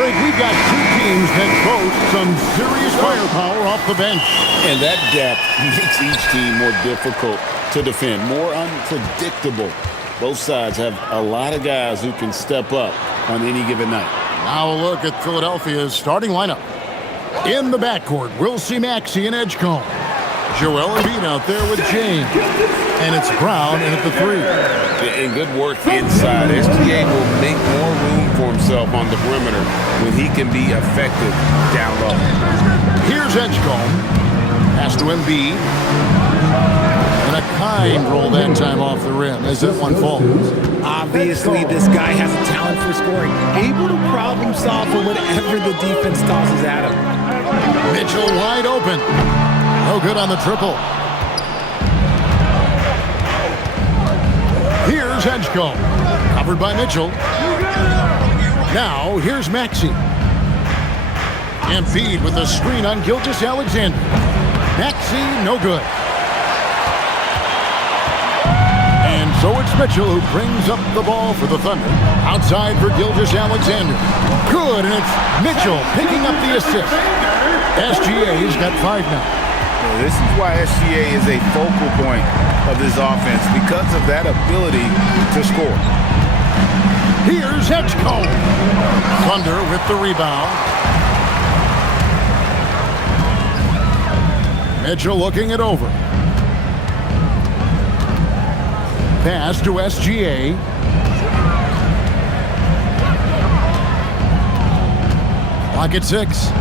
Greg, we've got two teams that boast some serious firepower off the bench. And that depth makes each team more difficult to defend, more unpredictable. Both sides have a lot of guys who can step up on any given night. Now a look at Philadelphia's starting lineup. In the backcourt, we'll see Maxey and Edgecombe. Joel Embiid out there with James. And it's Brown in at the 3. And good work inside. SGA will make more room for himself on the perimeter when he can be effective down low. Here's Edgecombe. Pass to Embiid. And a kind roll that time off the rim as that one falls. Obviously, this guy has a talent for scoring. Able to problem solve for whatever the defense tosses at him. Mitchell wide open. No good on the triple. Here's Edgecombe. Covered by Mitchell. Now, here's Maxey. Embiid with a screen on Gilgeous-Alexander. Maxey, no good. And so it's Mitchell who brings up the ball for the Thunder. Outside for Gilgeous-Alexander. Good, and it's Mitchell picking up the assist. SGA's got 5 now. This is why SGA is a focal point of this offense, because of that ability to score. Here's Edgecombe. Thunder with the rebound. Mitchell looking it over. Pass to SGA. Clock at 6.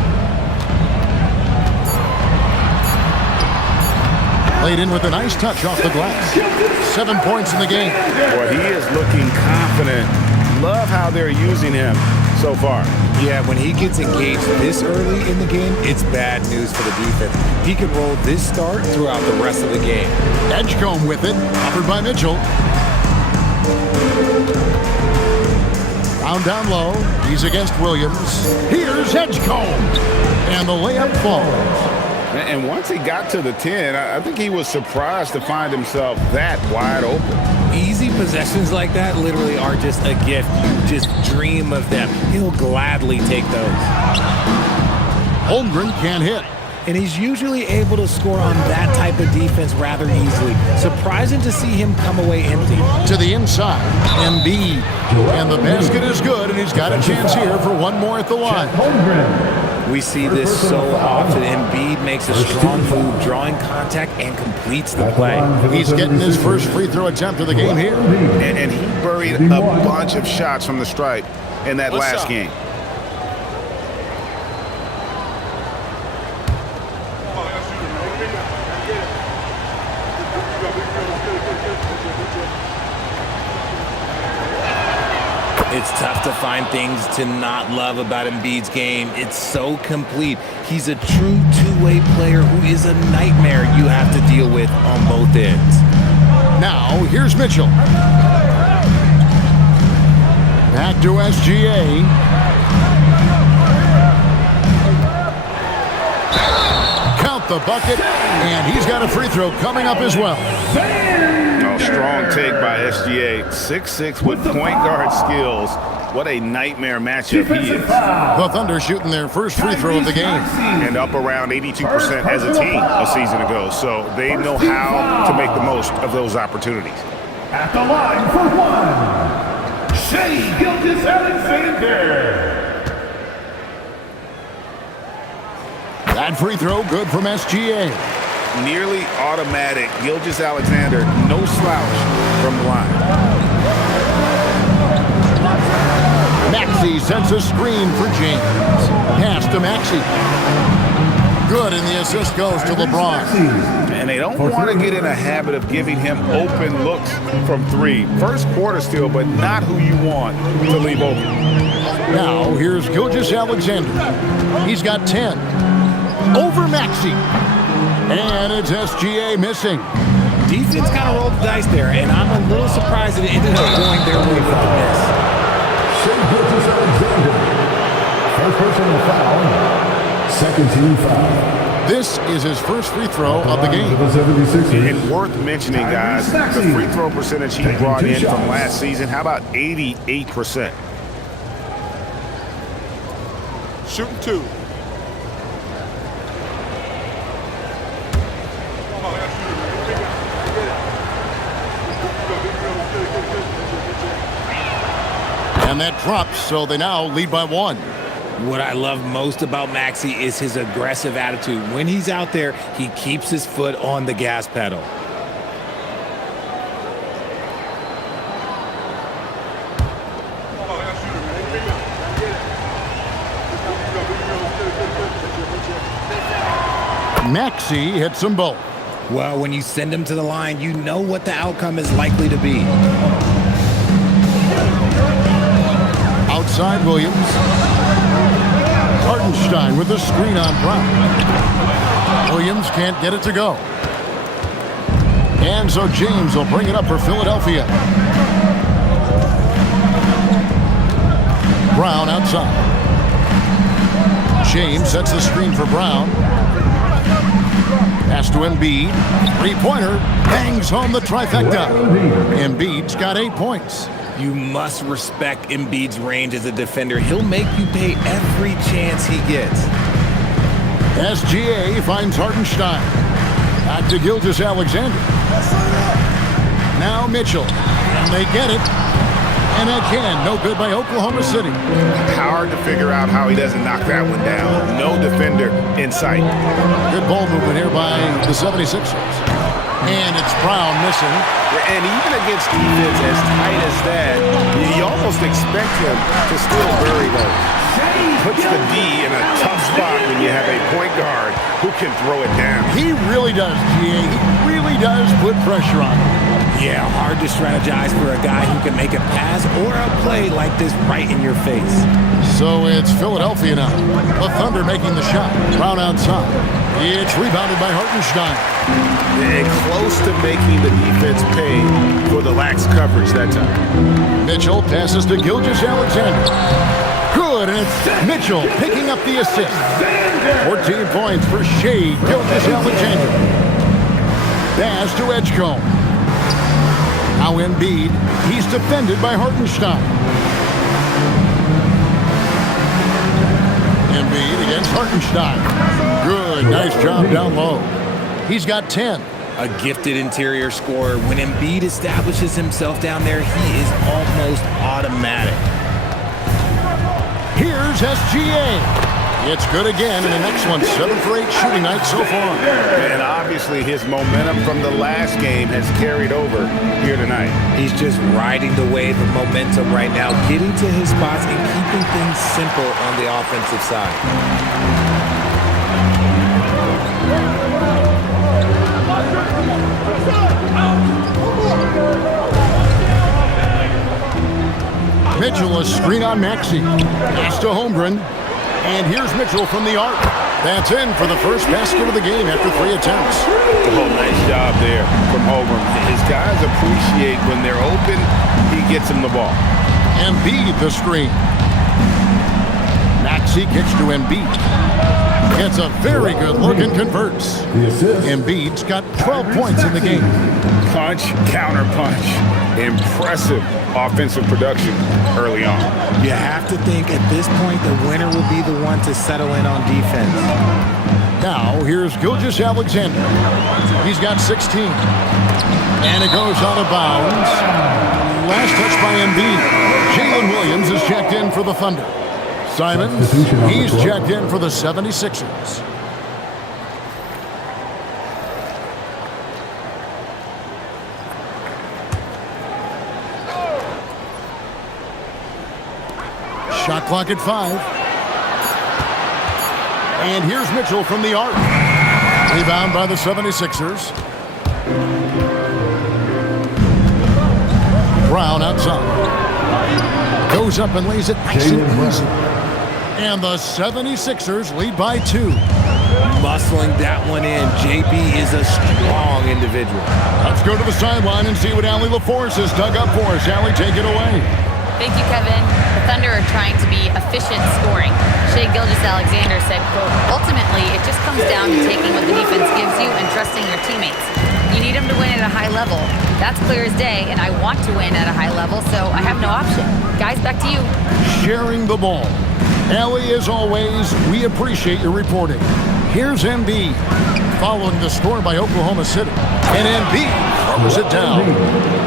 Played in with a nice touch off the glass. 7 points in the game. Boy, he is looking confident. Love how they're using him so far. Yeah, when he gets engaged this early in the game, it's bad news for the defense. He can roll this start throughout the rest of the game. Edgecombe with it, covered by Mitchell. Brown down low. He's against Williams. Here's Edgecombe. And the layup falls. And once he got to the 10, I think he was surprised to find himself that wide open. Easy possessions like that literally are just a gift. You just dream of them. He'll gladly take those. Holmgren can't hit. And he's usually able to score on that type of defense rather easily. Surprising to see him come away empty. To the inside, Embiid. And the basket is good, and he's got a chance here for one more at the line. We see this so often. Embiid makes a strong move, drawing contact, and completes the play. He's getting his first free throw attempt of the game here. And he buried a bunch of shots from the stripe in that last game. It's tough to find things to not love about Embiid's game. It's so complete. He's a true two-way player who is a nightmare you have to deal with on both ends. Now, here's Mitchell. Back to SGA. Count the bucket, and he's got a free throw coming up as well. Strong take by SGA. 6'6" with point guard skills. What a nightmare matchup he is. The Thunder shooting their first free throw of the game. And up around 82% as a team a season ago. So they know how to make the most of those opportunities. At the line for one, Shai Gilgeous-Alexander. That free throw good from SGA. Nearly automatic. Gilgeous-Alexander, no slouch from the line. Maxey sends a screen for James. Pass to Maxey. Good, and the assist goes to LeBron. And they don't want to get in a habit of giving him open looks from 3. First quarter still, but not who you want to leave open. Now, here's Gilgeous-Alexander. He's got 10. Over Maxey. And it's SGA missing. Defense kind of rolled the dice there, and I'm a little surprised that it ended up going their way with the miss. Shai Gilgeous-Alexander. First personal foul. Second team foul. This is his first free throw of the game. And worth mentioning, guys, the free throw percentage he brought in from last season. How about 88%? Shooting 2. And that drops, so they now lead by 1. What I love most about Maxey is his aggressive attitude. When he's out there, he keeps his foot on the gas pedal. Maxey hits them both. Well, when you send him to the line, you know what the outcome is likely to be. Outside Williams. Hartenstein with the screen on Brown. Williams can't get it to go. And so James will bring it up for Philadelphia. Brown outside. James sets the screen for Brown. Pass to Embiid. Three-pointer. Bangs home the trifecta. Embiid's got 8 points. You must respect Embiid's range as a defender. He'll make you pay every chance he gets. SGA finds Hartenstein. Back to Gilgeous-Alexander. Now Mitchell. And they get it. And again, no good by Oklahoma City. Hard to figure out how he doesn't knock that one down. No defender in sight. Good ball movement here by the 76ers. And it's Brown missing. And even against defense as tight as that, you almost expect him to still bury those. Puts the D in a tough spot when you have a point guard who can throw it down. He really does, GA. He really does put pressure on him. Yeah, hard to strategize for a guy who can make a pass or a play like this right in your face. So it's Philadelphia now. The Thunder making the shot. Brown outside. It's rebounded by Hartenstein. And close to making the defense pay for the lax coverage that time. Mitchell passes to Gilgeous-Alexander. Good, and it's Mitchell picking up the assist. 14 points for Shea Gilgeous-Alexander. Pass to Edgecombe. Now Embiid. He's defended by Hartenstein. Embiid against Hartenstein. Good, nice job down low. He's got 10. A gifted interior scorer. When Embiid establishes himself down there, he is almost automatic. Here's SGA. It's good again in the next one. 7 for 8 shooting night so far. And obviously his momentum from the last game has carried over here tonight. He's just riding the wave of momentum right now, getting to his spots and keeping things simple on the offensive side. Mitchell, a screen on Maxey. Pass to Holmgren. And here's Mitchell from the arc. That's in for the first basket of the game after 3 attempts. Oh, nice job there from Holmgren. His guys appreciate when they're open, he gets them the ball. Embiid the screen. Maxey kicks to Embiid. It's a very good look and converts. Embiid's got 12 points in the game. Punch, counter punch. Impressive offensive production early on. You have to think at this point the winner will be the one to settle in on defense. Now here's Gilgeous-Alexander. He's got 16. And it goes out of bounds. Last touch by Embiid. Jalen Williams is checked in for the Thunder. Simons, he's checked in for the 76ers. Shot clock at 5. And here's Mitchell from the arc. Rebound by the 76ers. Brown outside. Goes up and lays it nice and easy. And the 76ers lead by 2. Muscling that one in. JB is a strong individual. Let's go to the sideline and see what Allie LaForce has dug up for us. Allie, take it away. Thank you, Kevin. The Thunder are trying to be efficient scoring. Shea Gilgeous-Alexander said, quote, ultimately, it just comes down to taking what the defense gives you and trusting your teammates. You need them to win at a high level. That's clear as day, and I want to win at a high level, so I have no option. Guys, back to you. Sharing the ball. Allie, as always, we appreciate your reporting. Here's Embiid, following the score by Oklahoma City. And Embiid throws it down.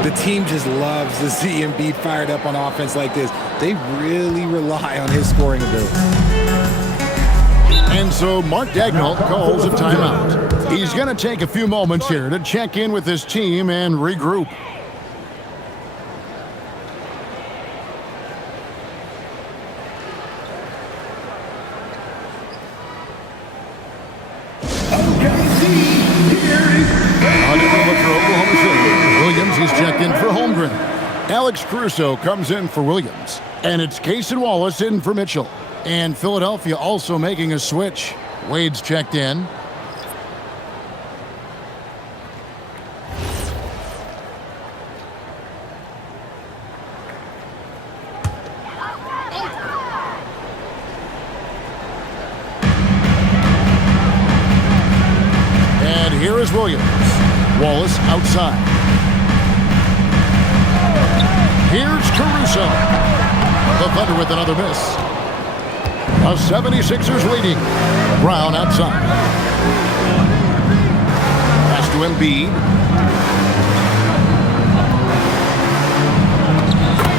The team just loves to see Embiid fired up on offense like this. They really rely on his scoring ability. And so Mark Daigneault calls a timeout. He's going to take a few moments here to check in with his team and regroup. Williams, he's checked in for Holmgren. Alex Caruso comes in for Williams. And it's Cason Wallace in for Mitchell. And Philadelphia also making a switch. Wade's checked in. And here is Williams. Wallace outside. Here's Caruso. The Thunder with another miss. The 76ers leading. Brown outside. Pass to Embiid.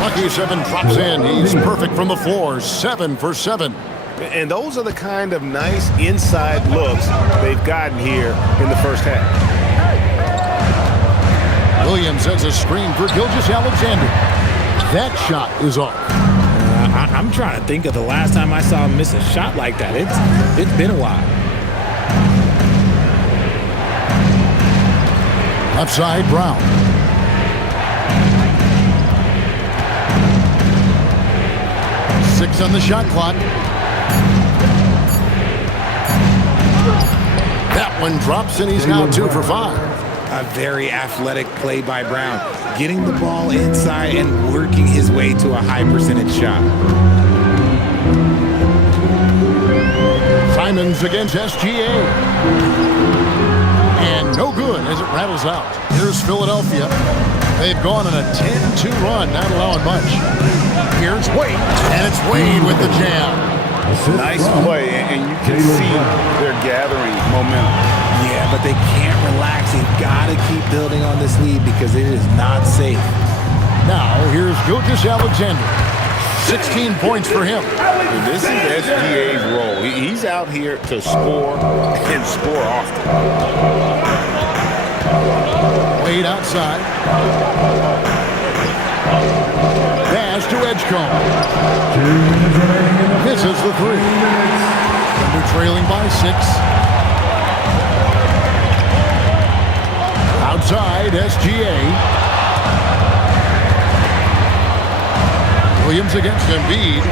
Lucky 7 drops in. He's perfect from the floor. 7 for 7. And those are the kind of nice inside looks they've gotten here in the first half. Williams has a screen for Gilgeous-Alexander. That shot is off. I'm trying to think of the last time I saw him miss a shot like that. It's been a while. Left side, Brown. Six on the shot clock. That one drops, and he's now 2 for 5. A very athletic play by Brown, getting the ball inside and working his way to a high percentage shot. Simons against SGA. And no good as it rattles out. Here's Philadelphia. They've gone on a 10-2 run, not allowing much. Here's Wade, and it's Wade with the jam. Nice play, and you can see they're gathering momentum. Yeah, but they can't relax. They've got to keep building on this lead because it is not safe. Now, here's Gilgeous-Alexander. 16 points for him. And this is SGA's role. He's out here to score and score often. Wade outside. Pass to Edgecombe. Misses the 3. Thunder trailing by 6. Outside, SGA. Williams against Embiid.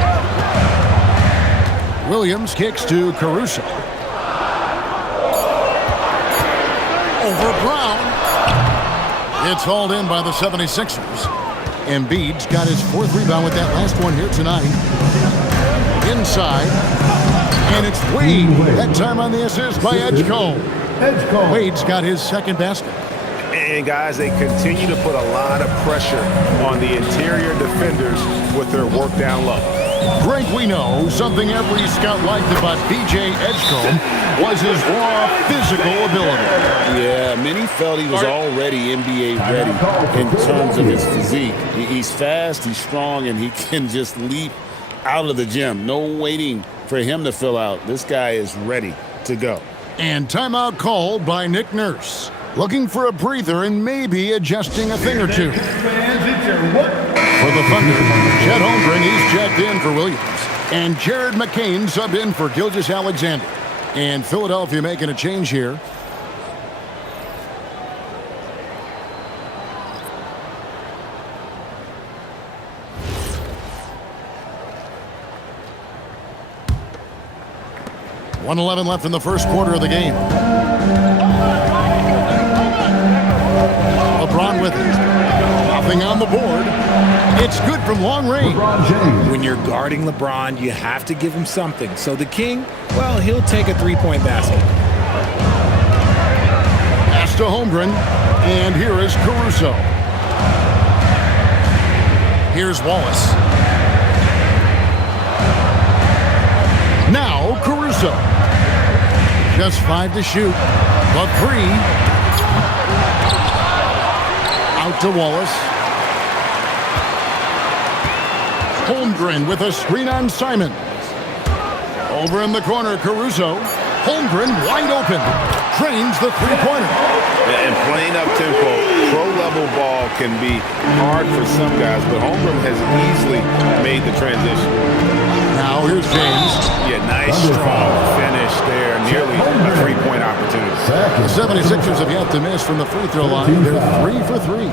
Williams kicks to Caruso. Over Brown. It's hauled in by the 76ers. Embiid's got his 4th rebound with that last one here tonight. Inside. And it's Wade. That time on the assist by Edgecombe. Wade's got his 2nd basket. And guys, they continue to put a lot of pressure on the interior defenders with their work down low. Greg, we know something every scout liked about B.J. Edgecombe was his raw physical ability. Yeah, many felt he was already NBA ready in terms of his physique. He's fast, he's strong, and he can just leap out of the gym. No waiting for him to fill out. This guy is ready to go. And timeout called by Nick Nurse. Looking for a breather and maybe adjusting a thing or two. For the Thunder, Chet Holmgren, he's checked in for Williams. And Jared McCain subbed in for Gilgeous-Alexander. And Philadelphia making a change here. .111 left in the first quarter of the game. LeBron with it. Nothing on the board. It's good from long range. When you're guarding LeBron, you have to give him something. So the King, well, he'll take a 3-point basket. Pass to Holmgren. And here is Caruso. Here's Wallace. Caruso. Just 5 to shoot. The 3. Out to Wallace. Holmgren with a screen on Simon. Over in the corner, Caruso. Holmgren wide open. Drains the three-pointer. And playing up-tempo, pro-level ball can be hard for some guys, but Holmgren has easily made the transition. Now here's James. Yeah, nice, strong finish there. Nearly a three-point opportunity. The 76ers have yet to miss from the free throw line. They're 3 for 3.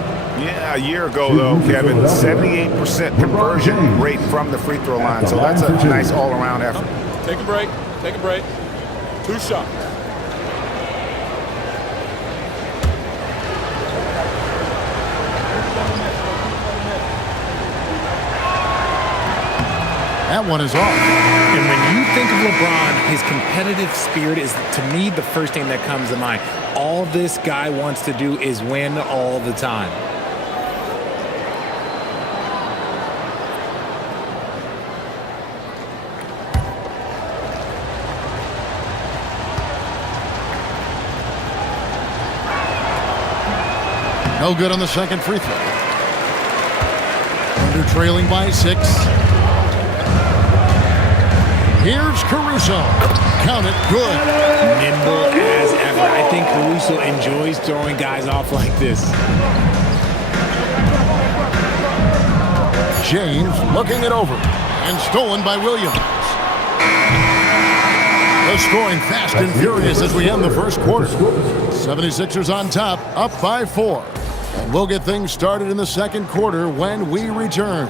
Yeah, a year ago, though, Kevin, 78% conversion rate from the free throw line. So that's a nice all-around effort. Take a break. Take a break. 2 shots. That one is off. And when you think of LeBron, his competitive spirit is, to me, the first thing that comes to mind. All this guy wants to do is win all the time. No good on the second free throw. Under trailing by 6. Here's Caruso. Count it, good. Nimble as ever. I think Caruso enjoys throwing guys off like this. James looking it over. And stolen by Williams. The scoring fast and furious as we end the first quarter. 76ers on top, up by 4. And we'll get things started in the second quarter when we return.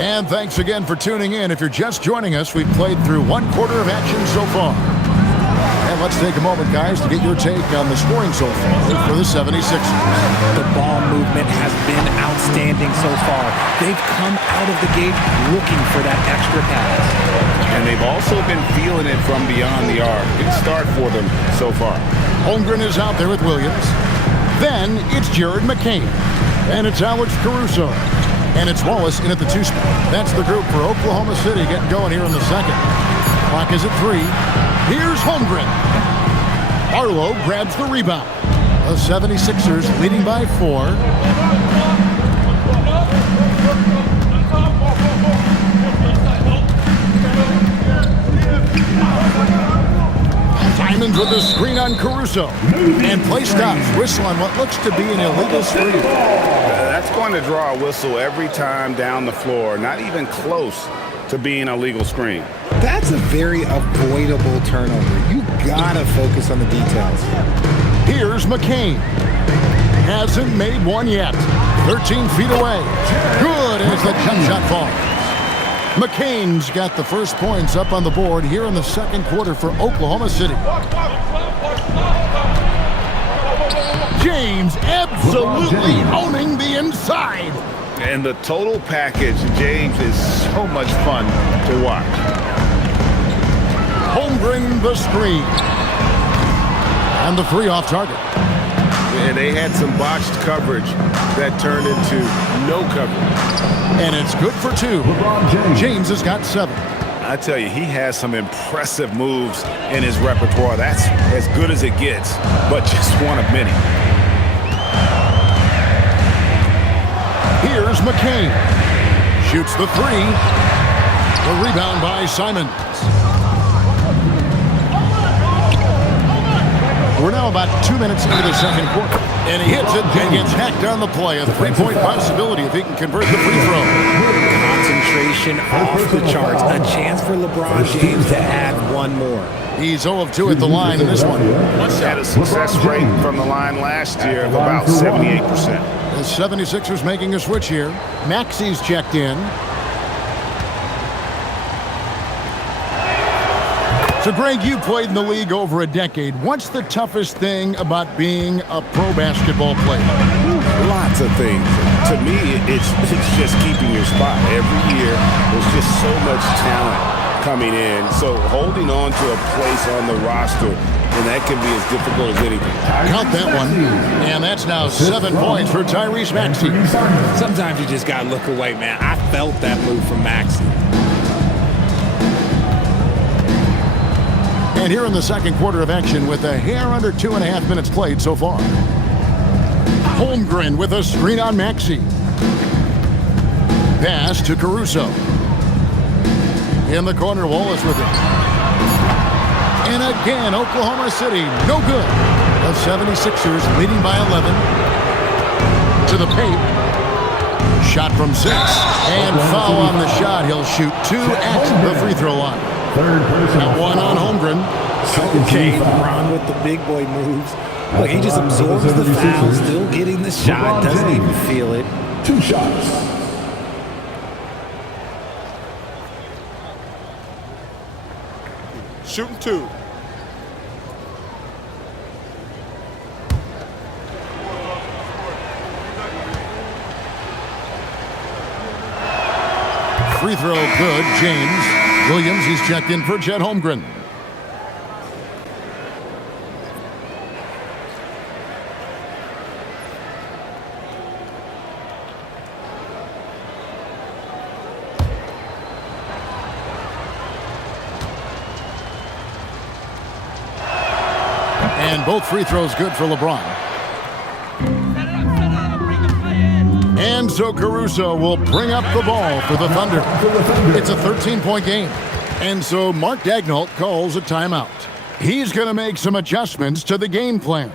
And thanks again for tuning in. If you're just joining us, we've played through 1 quarter of action so far. And let's take a moment, guys, to get your take on the scoring so far for the 76ers. The ball movement has been outstanding so far. They've come out of the gate looking for that extra pass. And they've also been feeling it from beyond the arc. Good start for them so far. Holmgren is out there with Williams. Then it's Jared McCain. And it's Alex Caruso. And it's Wallace in at the 2 spot. That's the group for Oklahoma City getting going here in the second. Clock is at 3. Here's Holmgren. Arlo grabs the rebound. The 76ers leading by 4. Simons with the screen on Caruso. And play stops. Whistle on what looks to be an illegal screen. That's going to draw a whistle every time down the floor. Not even close to being a legal screen. That's a very avoidable turnover. You gotta focus on the details. Here's McCain. Hasn't made one yet. 13 feet away. Good as the jump shot falls. McCain's got the first points up on the board here in the second quarter for Oklahoma City. James absolutely owning the inside. And the total package, James, is so much fun to watch. Holmgren the screen. And the 3 off target. And they had some botched coverage that turned into no coverage. And it's good for 2. James has got 7. I tell you, he has some impressive moves in his repertoire. That's as good as it gets, but just one of many. Here's McCain. Shoots the 3. The rebound by Simons. We're now about 2 minutes into the second quarter. And he hits it and gets hacked on the play. A 3-point possibility if he can convert the free throw. Concentration off the charts. A chance for LeBron James to add 1 more. He's 0 of 2 at the line in this one. Had a success rate from the line last year of about 78%. The 76ers making a switch here. Maxi's checked in. So, Greg, you played in the league over a decade. What's the toughest thing about being a pro basketball player? A lot. lots of things. To me, it's just keeping your spot. Every year, there's just so much talent coming in. So holding on to a place on the roster, and that can be as difficult as anything. Count that one. And that's now 7 points for Tyrese Maxey. Sometimes you just got to look away, man. I felt that move from Maxey. And here in the second quarter of action with a hair under 2.5 minutes played so far. Holmgren with a screen on Maxey. Pass to Caruso. In the corner, Wallace with it. And again, Oklahoma City, no good. The 76ers leading by 11. To the paint. Shot from 6. And foul on the shot. He'll shoot 2 at the free throw line. That one on Holmgren. Okay, LeBron with the big boy moves. Look, he just absorbs the foul, still getting the shot, doesn't even feel it. 2 shots. Shooting 2. Free throw good, James. Williams, he's checked in for Chet Holmgren. And both free throws good for LeBron. And so Caruso will bring up the ball for the Thunder. It's a 13-point game. And so Mark Daigneault calls a timeout. He's going to make some adjustments to the game plan.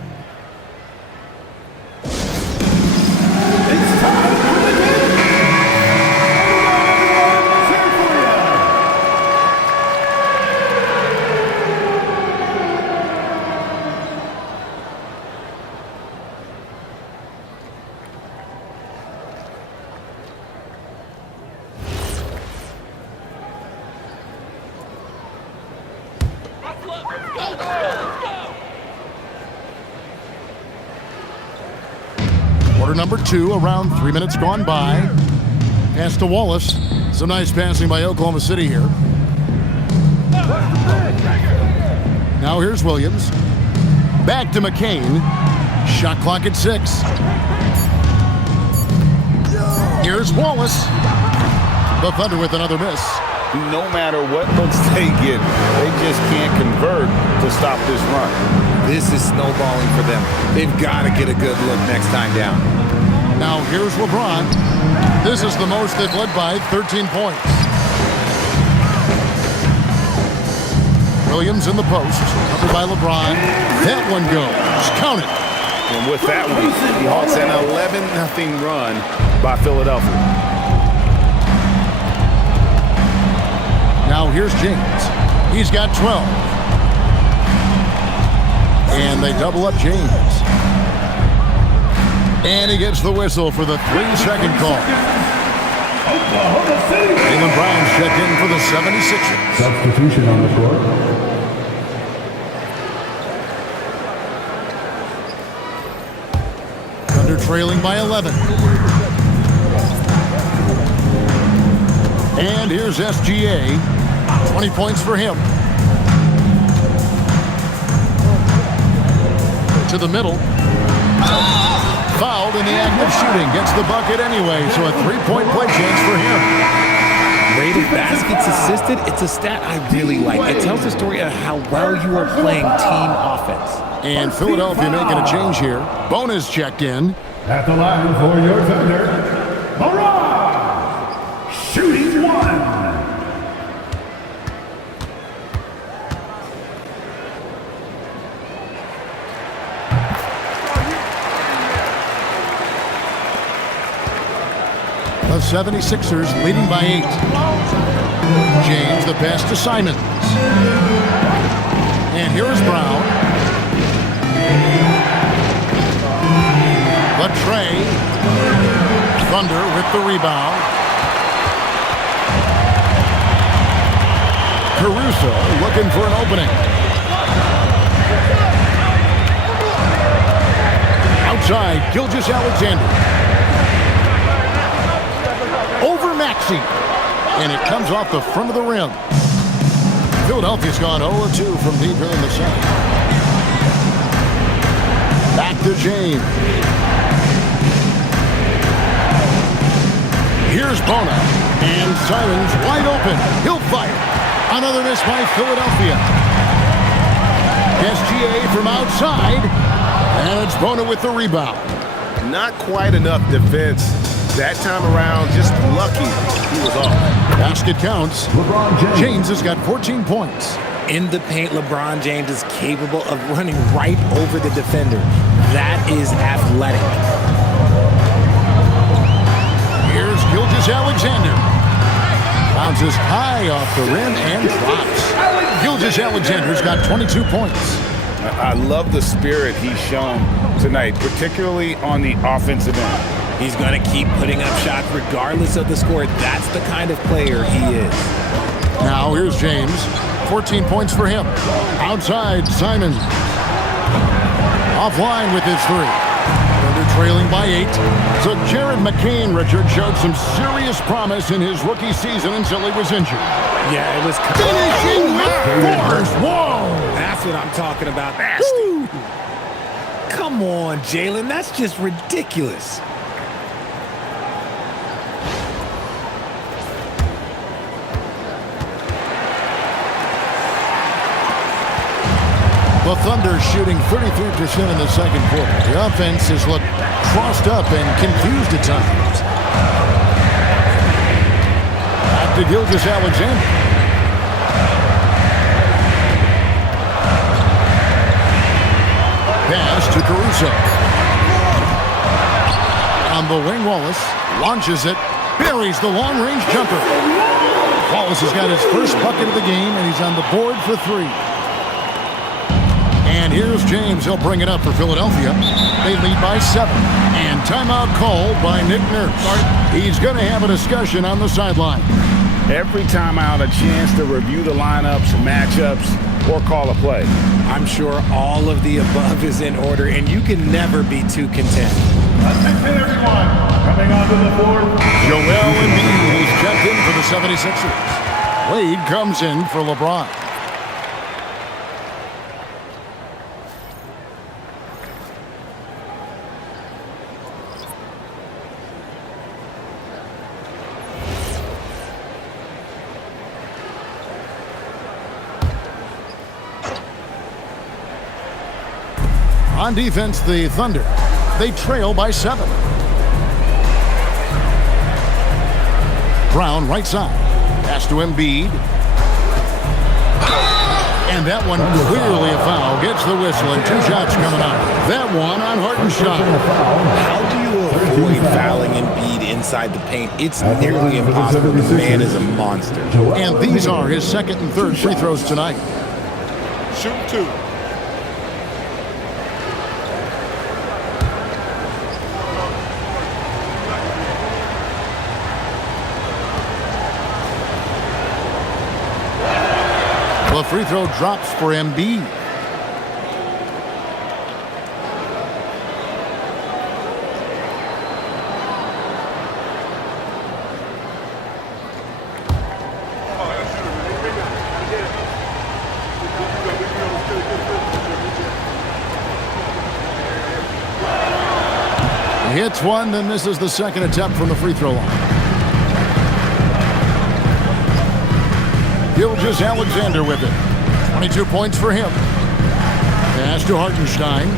Quarter number 2, around 3 minutes gone by. Pass to Wallace. Some nice passing by Oklahoma City here. Now here's Williams. Back to McCain. Shot clock at 6. Here's Wallace. The Thunder with another miss. No matter what looks they get, they just can't convert to stop this run. This is snowballing for them. They've got to get a good look next time down. Now here's LeBron. This is the most they've led by, 13 points. Williams in the post, covered by LeBron. That one goes. Count it. And with that one, the Hawks an 11-0 run by Philadelphia. Now here's James. He's got 12. And they double up James. And he gets the whistle for the 3-second call. Jaylen Brown's checked in for the 76ers. Substitution on the court. Thunder trailing by 11. And here's SGA. 20 points for him. To the middle. Fouled in the act of shooting. Gets the bucket anyway, so a 3-point play chance for him. Rated baskets assisted, it's a stat I really like. It tells the story of how well you are playing team offense. And Philadelphia making a change here. Bona's checked in. At the line for your Thunder, Barrage, shooting 1. The 76ers leading by 8. James, the pass to Simons. And here is Brown. The tray. Thunder with the rebound. Caruso looking for an opening. Outside, Gilgeous-Alexander. Maxey. And it comes off the front of the rim. Philadelphia's gone 0-2 from deep here in the second. Back to James. Here's Bona. And Simon's wide open. He'll fire. Another miss by Philadelphia. SGA from outside. And it's Bona with the rebound. Not quite enough defense that time around. Just lucky he was off. Basket counts. James has got 14 points. In the paint, LeBron James is capable of running right over the defender. That is athletic. Here's Gilgeous-Alexander. Bounces high off the rim and drops. Gilgeous-Alexander's got 22 points. I love the spirit he's shown tonight, particularly on the offensive end. He's going to keep putting up shots regardless of the score. That's the kind of player he is. Now here's James. 14 points for him. Outside, Simon. Offline with his three. They're trailing by 8. So Jared McCain, Richard, showed some serious promise in his rookie season until he was injured. Yeah, it was Finishing with force. Whoa! That's what I'm talking about. Nasty. Come on, Jalen. That's just ridiculous. The Thunder shooting 33% in the second quarter. The offense has looked crossed up and confused at times. Back to Gilgeous-Alexander. Pass to Caruso. On the wing, Wallace launches it, buries the long-range jumper. Wallace has got his first bucket of the game, and he's on the board for 3. And here's James. He'll bring it up for Philadelphia. They lead by 7. And timeout called by Nick Nurse. He's going to have a discussion on the sideline. Every timeout, a chance to review the lineups, matchups, or call a play. I'm sure all of the above is in order, and you can never be too content. Attention, everyone. Coming onto the floor. Joel Embiid is checked in for the 76ers. Wade comes in for LeBron. On defense, the Thunder. They trail by 7. Brown, right side. Pass to Embiid. And that one clearly a foul. Gets the whistle and 2 shots coming out. That one on Hartenstein. How do you avoid fouling Embiid inside the paint? It's nearly impossible. The man is a monster. And these are his second and third free throws tonight. Shoot 2. The free throw drops for Embiid. He hits one, then misses the second attempt from the free throw line. Gilgeous-Alexander with it. 22 points for him. Pass to Hartenstein.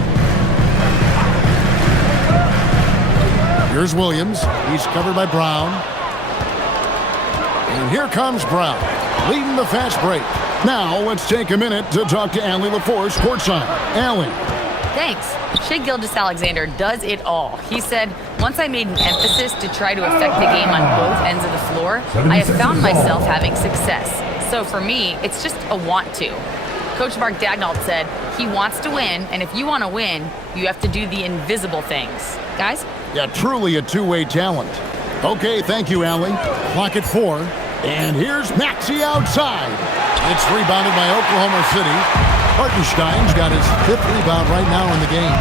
Here's Williams. He's covered by Brown. And here comes Brown, leading the fast break. Now let's take a minute to talk to Allie LaForce courtside. Allie. Thanks. Shai Gilgeous-Alexander does it all. He said, once I made an emphasis to try to affect the game on both ends of the floor, I have found myself having success. So for me, it's just a want to. Coach Mark Daigneault said he wants to win, and if you want to win, you have to do the invisible things. Guys? Yeah, truly a two-way talent. Okay, thank you, Allie. Clock at 4. And here's Maxey outside. It's rebounded by Oklahoma City. Hartenstein's got his 5th rebound right now in the game.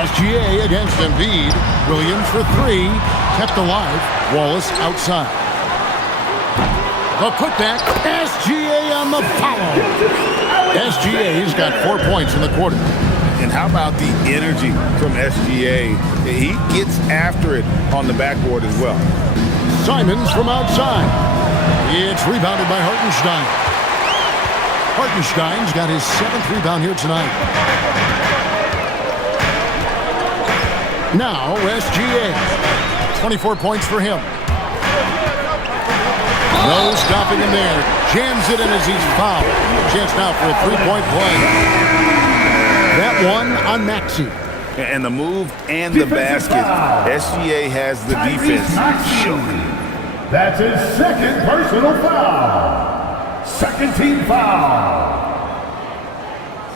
SGA against Embiid. Williams for three. Kept alive. Wallace outside. The putback. SGA on the follow. SGA's got 4 points in the quarter. And how about the energy from SGA? He gets after it on the backboard as well. Simons from outside. It's rebounded by Hartenstein. Hartenstein's got his 7th rebound here tonight. Now SGA. 24 points for him. No stopping him there. Jams it in as he's fouled. Chance now for a three-point play. That one on Maxey. And the move and the basket. SGA has the defense. That's his 2nd personal foul. 2nd team foul.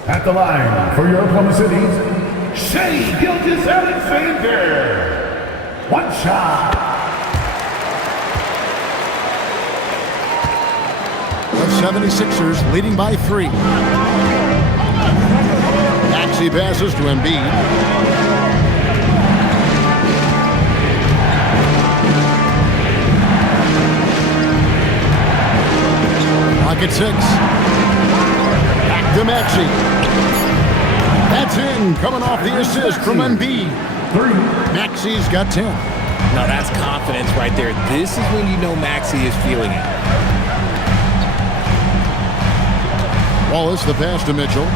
At the line for your Oklahoma City, Shai Gilgeous-Alexander. One shot. The 76ers leading by 3. Maxey passes to Embiid. Pocket 6. Back to Maxey. That's in. Coming off the assist from Embiid. Maxey's got 10. Now that's confidence right there. This is when you know Maxey is feeling it. Wallace, the pass to Mitchell.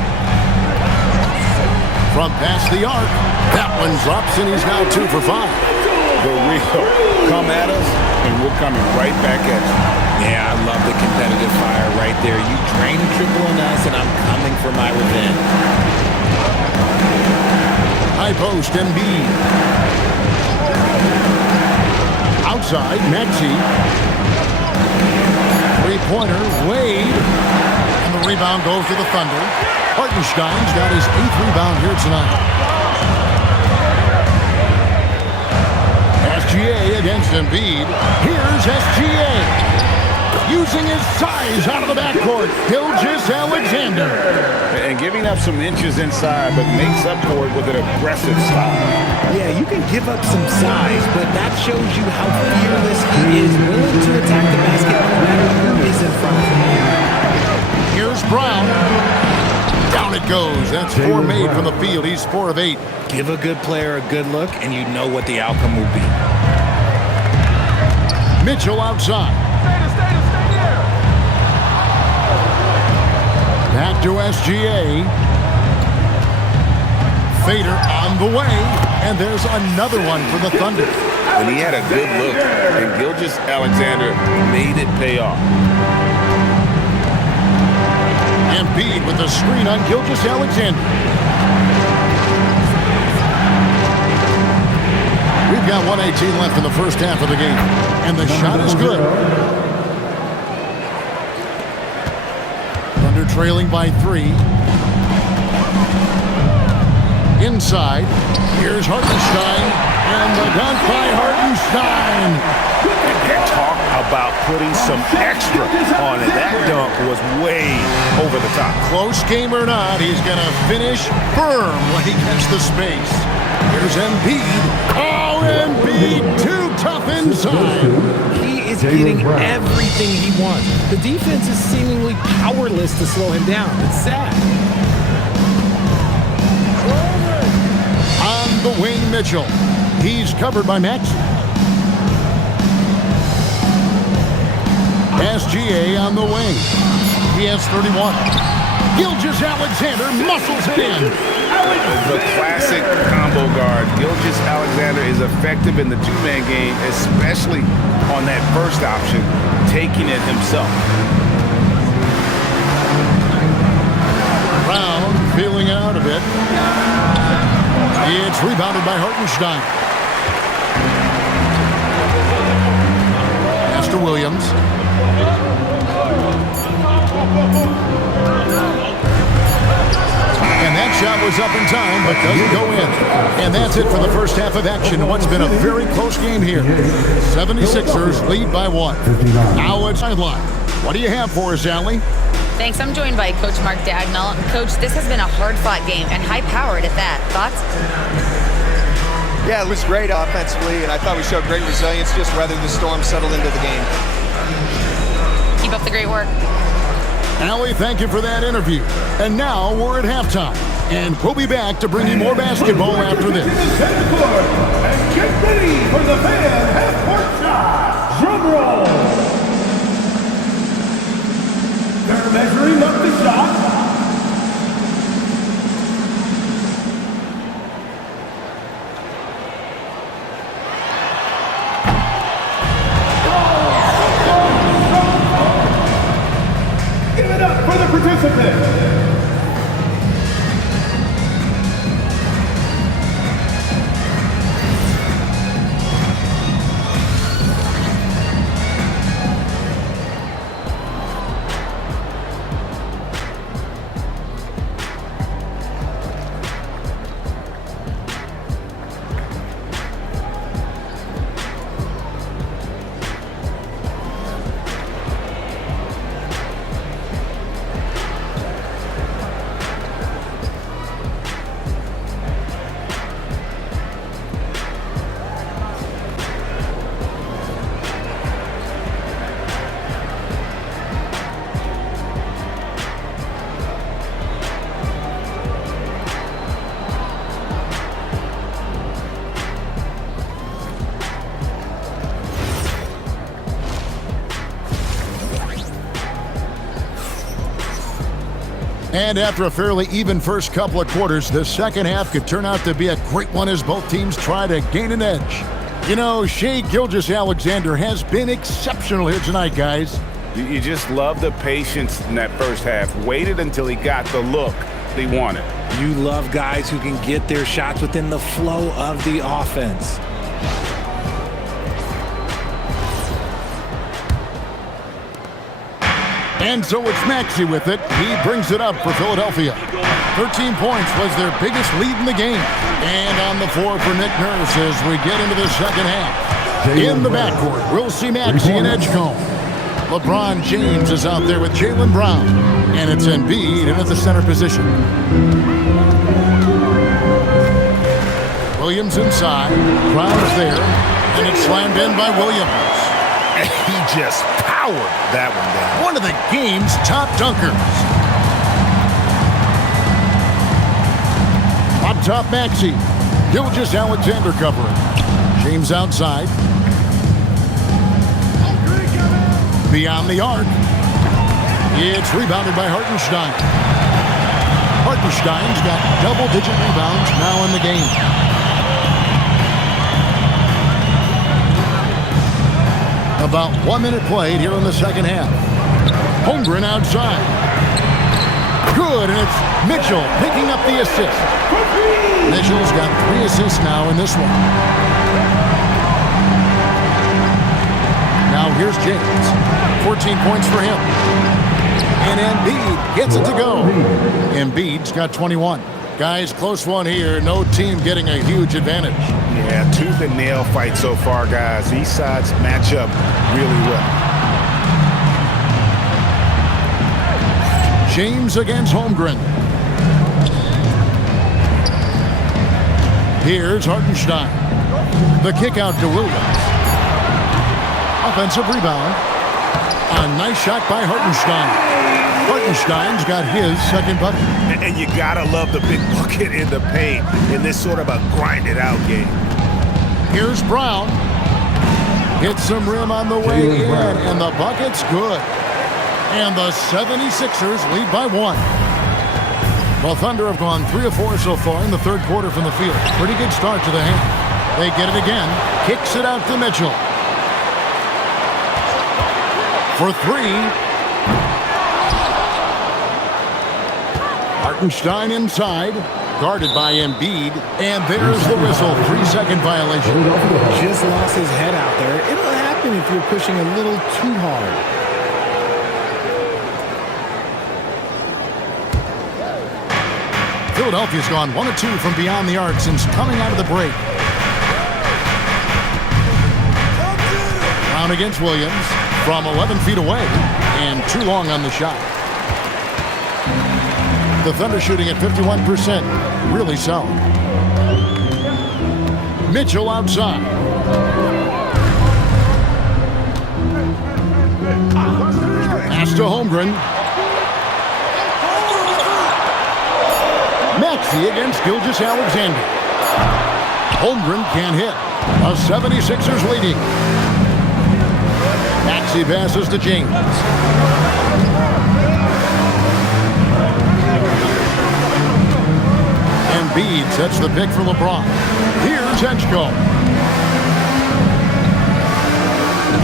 From past the arc. That one drops, and he's now 2 for 5. The real come at us, and we're coming right back at you. Yeah, I love the competitive fire right there. You drain a triple on us, and I'm coming for my revenge. High post, Embiid. Outside, Maxey. Three-pointer, Wade. And the rebound goes to the Thunder. Hartenstein's got his 8th rebound here tonight. SGA against Embiid. Here's SGA. Using his size out of the backcourt. Gilgeous-Alexander. And giving up some inches inside, but makes up for it with an aggressive style. Yeah, you can give up some size, but that shows you how fearless he is, willing to attack the basket no matter who is in front of him. Here's Brown. Down it goes. That's 4 made from the field. He's 4 of 8. Give a good player a good look, and you know what the outcome will be. Mitchell outside. Back to SGA. Fader on the way. And there's another one for the Thunder. And he had a good look, and Gilgeous-Alexander made it pay off. Embiid with the screen on Gilgeous-Alexander. We've got 1:18 left in the first half of the game. And the shot is good. Thunder trailing by 3. Inside. Here's Hartenstein. And the dunk by Hartenstein. Talk about putting some extra on it. That dunk was way over the top. Close game or not, he's going to finish firm when he gets the space. Here's Embiid. Oh, Embiid, too tough inside. He is getting everything he wants. The defense is seemingly powerless to slow him down. It's sad. On the wing, Mitchell. He's covered by Maxey. SGA on the wing. He has 31. Gilgeous-Alexander muscles it in. The classic combo guard. Gilgeous-Alexander is effective in the two-man game, especially on that first option, taking it himself. Brown feeling out a bit. It's rebounded by Hartenstein. Pass to Williams. And that shot was up in time, but doesn't go in. And that's it for the first half of action. What's been a very close game here. 76ers lead by 1. Now it's sideline. What do you have for us, Allie? Thanks. I'm joined by Coach Mark Dagnall. Coach, this has been a hard-fought game and high-powered at that. Thoughts? Yeah, it was great offensively, and I thought we showed great resilience, just weathered the storm, settled into the game. Keep up the great work. Allie, thank you for that interview. And now we're at halftime. And we'll be back to bring you more basketball after this. And get ready for the fan half-court shot. Drum roll. They're measuring up the shot. Give it up for the participants. And after a fairly even first couple of quarters, the second half could turn out to be a great one as both teams try to gain an edge. You know, Shai Gilgeous-Alexander has been exceptional here tonight, guys. You just love the patience in that first half. Waited until he got the look he wanted. You love guys who can get their shots within the flow of the offense. And so it's Maxey with it. He brings it up for Philadelphia. 13 points was their biggest lead in the game. And on the floor for Nick Nurse as we get into the second half. In the backcourt, we'll see Maxey and Edgecombe. LeBron James is out there with Jaylen Brown. And it's Embiid in at the center position. Williams inside. Brown's there. And it's slammed in by Williams. He just powered that one down. One of the game's top dunkers. Up top, Maxey. Gilgeous-Alexander covering. James outside. Beyond the arc. It's rebounded by Hartenstein. Hartenstein's got double-digit rebounds now in the game. About 1 minute played here in the second half. Holmgren outside. Good, and it's Mitchell picking up the assist. Mitchell's got 3 assists now in this one. Now here's James. 14 points for him. And Embiid gets it to go. Embiid's got 21. Guys, close one here. No team getting a huge advantage. Yeah, tooth and nail fight so far, guys. These sides match up really well. James against Holmgren. Here's Hartenstein. The kick out to Williams. Offensive rebound. A nice shot by Hartenstein. Hartenstein's got his second bucket. And you gotta love the big bucket in the paint in this sort of a grinded-out game. Here's Brown. Hits some rim on the way in, and the bucket's good. And the 76ers lead by 1. The Thunder have gone 3 of 4 so far in the third quarter from the field. Pretty good start to the half. They get it again. Kicks it out to Mitchell. For 3. Hartenstein inside, guarded by Embiid, and there's the whistle. 3-second violation. Just lost his head out there. It'll happen if you're pushing a little too hard. Philadelphia's gone 1 of 2 from beyond the arc since coming out of the break. Brown against Williams from 11 feet away, and too long on the shot. The Thunder shooting at 51%. Really solid. Mitchell outside. Pass to Holmgren. Maxey against Gilgeous-Alexander. Holmgren can't hit. The 76ers leading. Maxey passes to James. Embiid sets the pick for LeBron. Here's Henchko.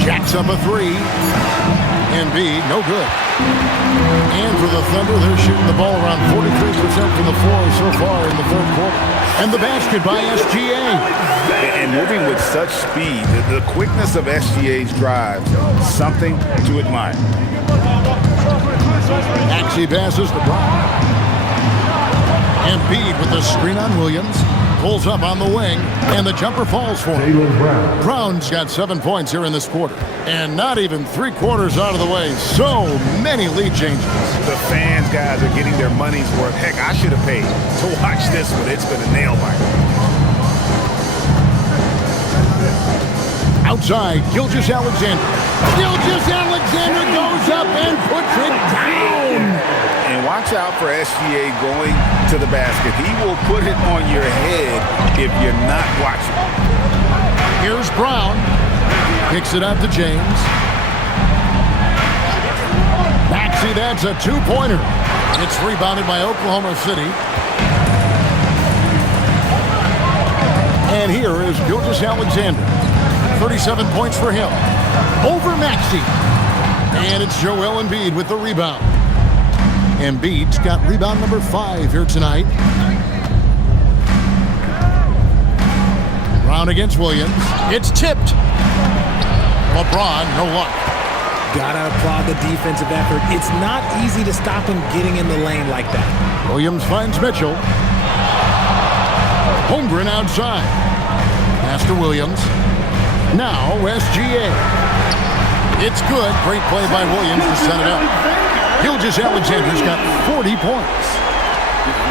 Jacks up a three. Embiid, no good. And for the Thunder, they're shooting the ball around 43% from the floor so far in the third quarter. And the basket by SGA. And moving with such speed, the quickness of SGA's drive, something to admire. Maxey passes to Brown. Embiid with the screen on Williams. Pulls up on the wing, and the jumper falls for him. Brown's got 7 points here in this quarter. And not even 3/4 out of the way. So many lead changes. The fans, guys, are getting their money's worth. Heck, I should have paid to watch this one. It's been a nail biter. Outside, Gilgeous-Alexander. Gilgeous-Alexander goes up and puts it down. And watch out for SGA going to the basket. He will put it on your head if you're not watching. Here's Brown. Kicks it out to James. Maxey, that's a two-pointer. It's rebounded by Oklahoma City. And here is Gilgeous-Alexander. 37 points for him. Over Maxey. And it's Joel Embiid with the rebound. Embiid's got rebound number 5 here tonight. Brown against Williams. It's tipped. LeBron, no luck. Gotta applaud the defensive effort. It's not easy to stop him getting in the lane like that. Williams finds Mitchell. Holmgren outside. Pass to Williams. Now SGA. It's good. Great play by Williams to set it up. Gilgeous-Alexander's got 40 points.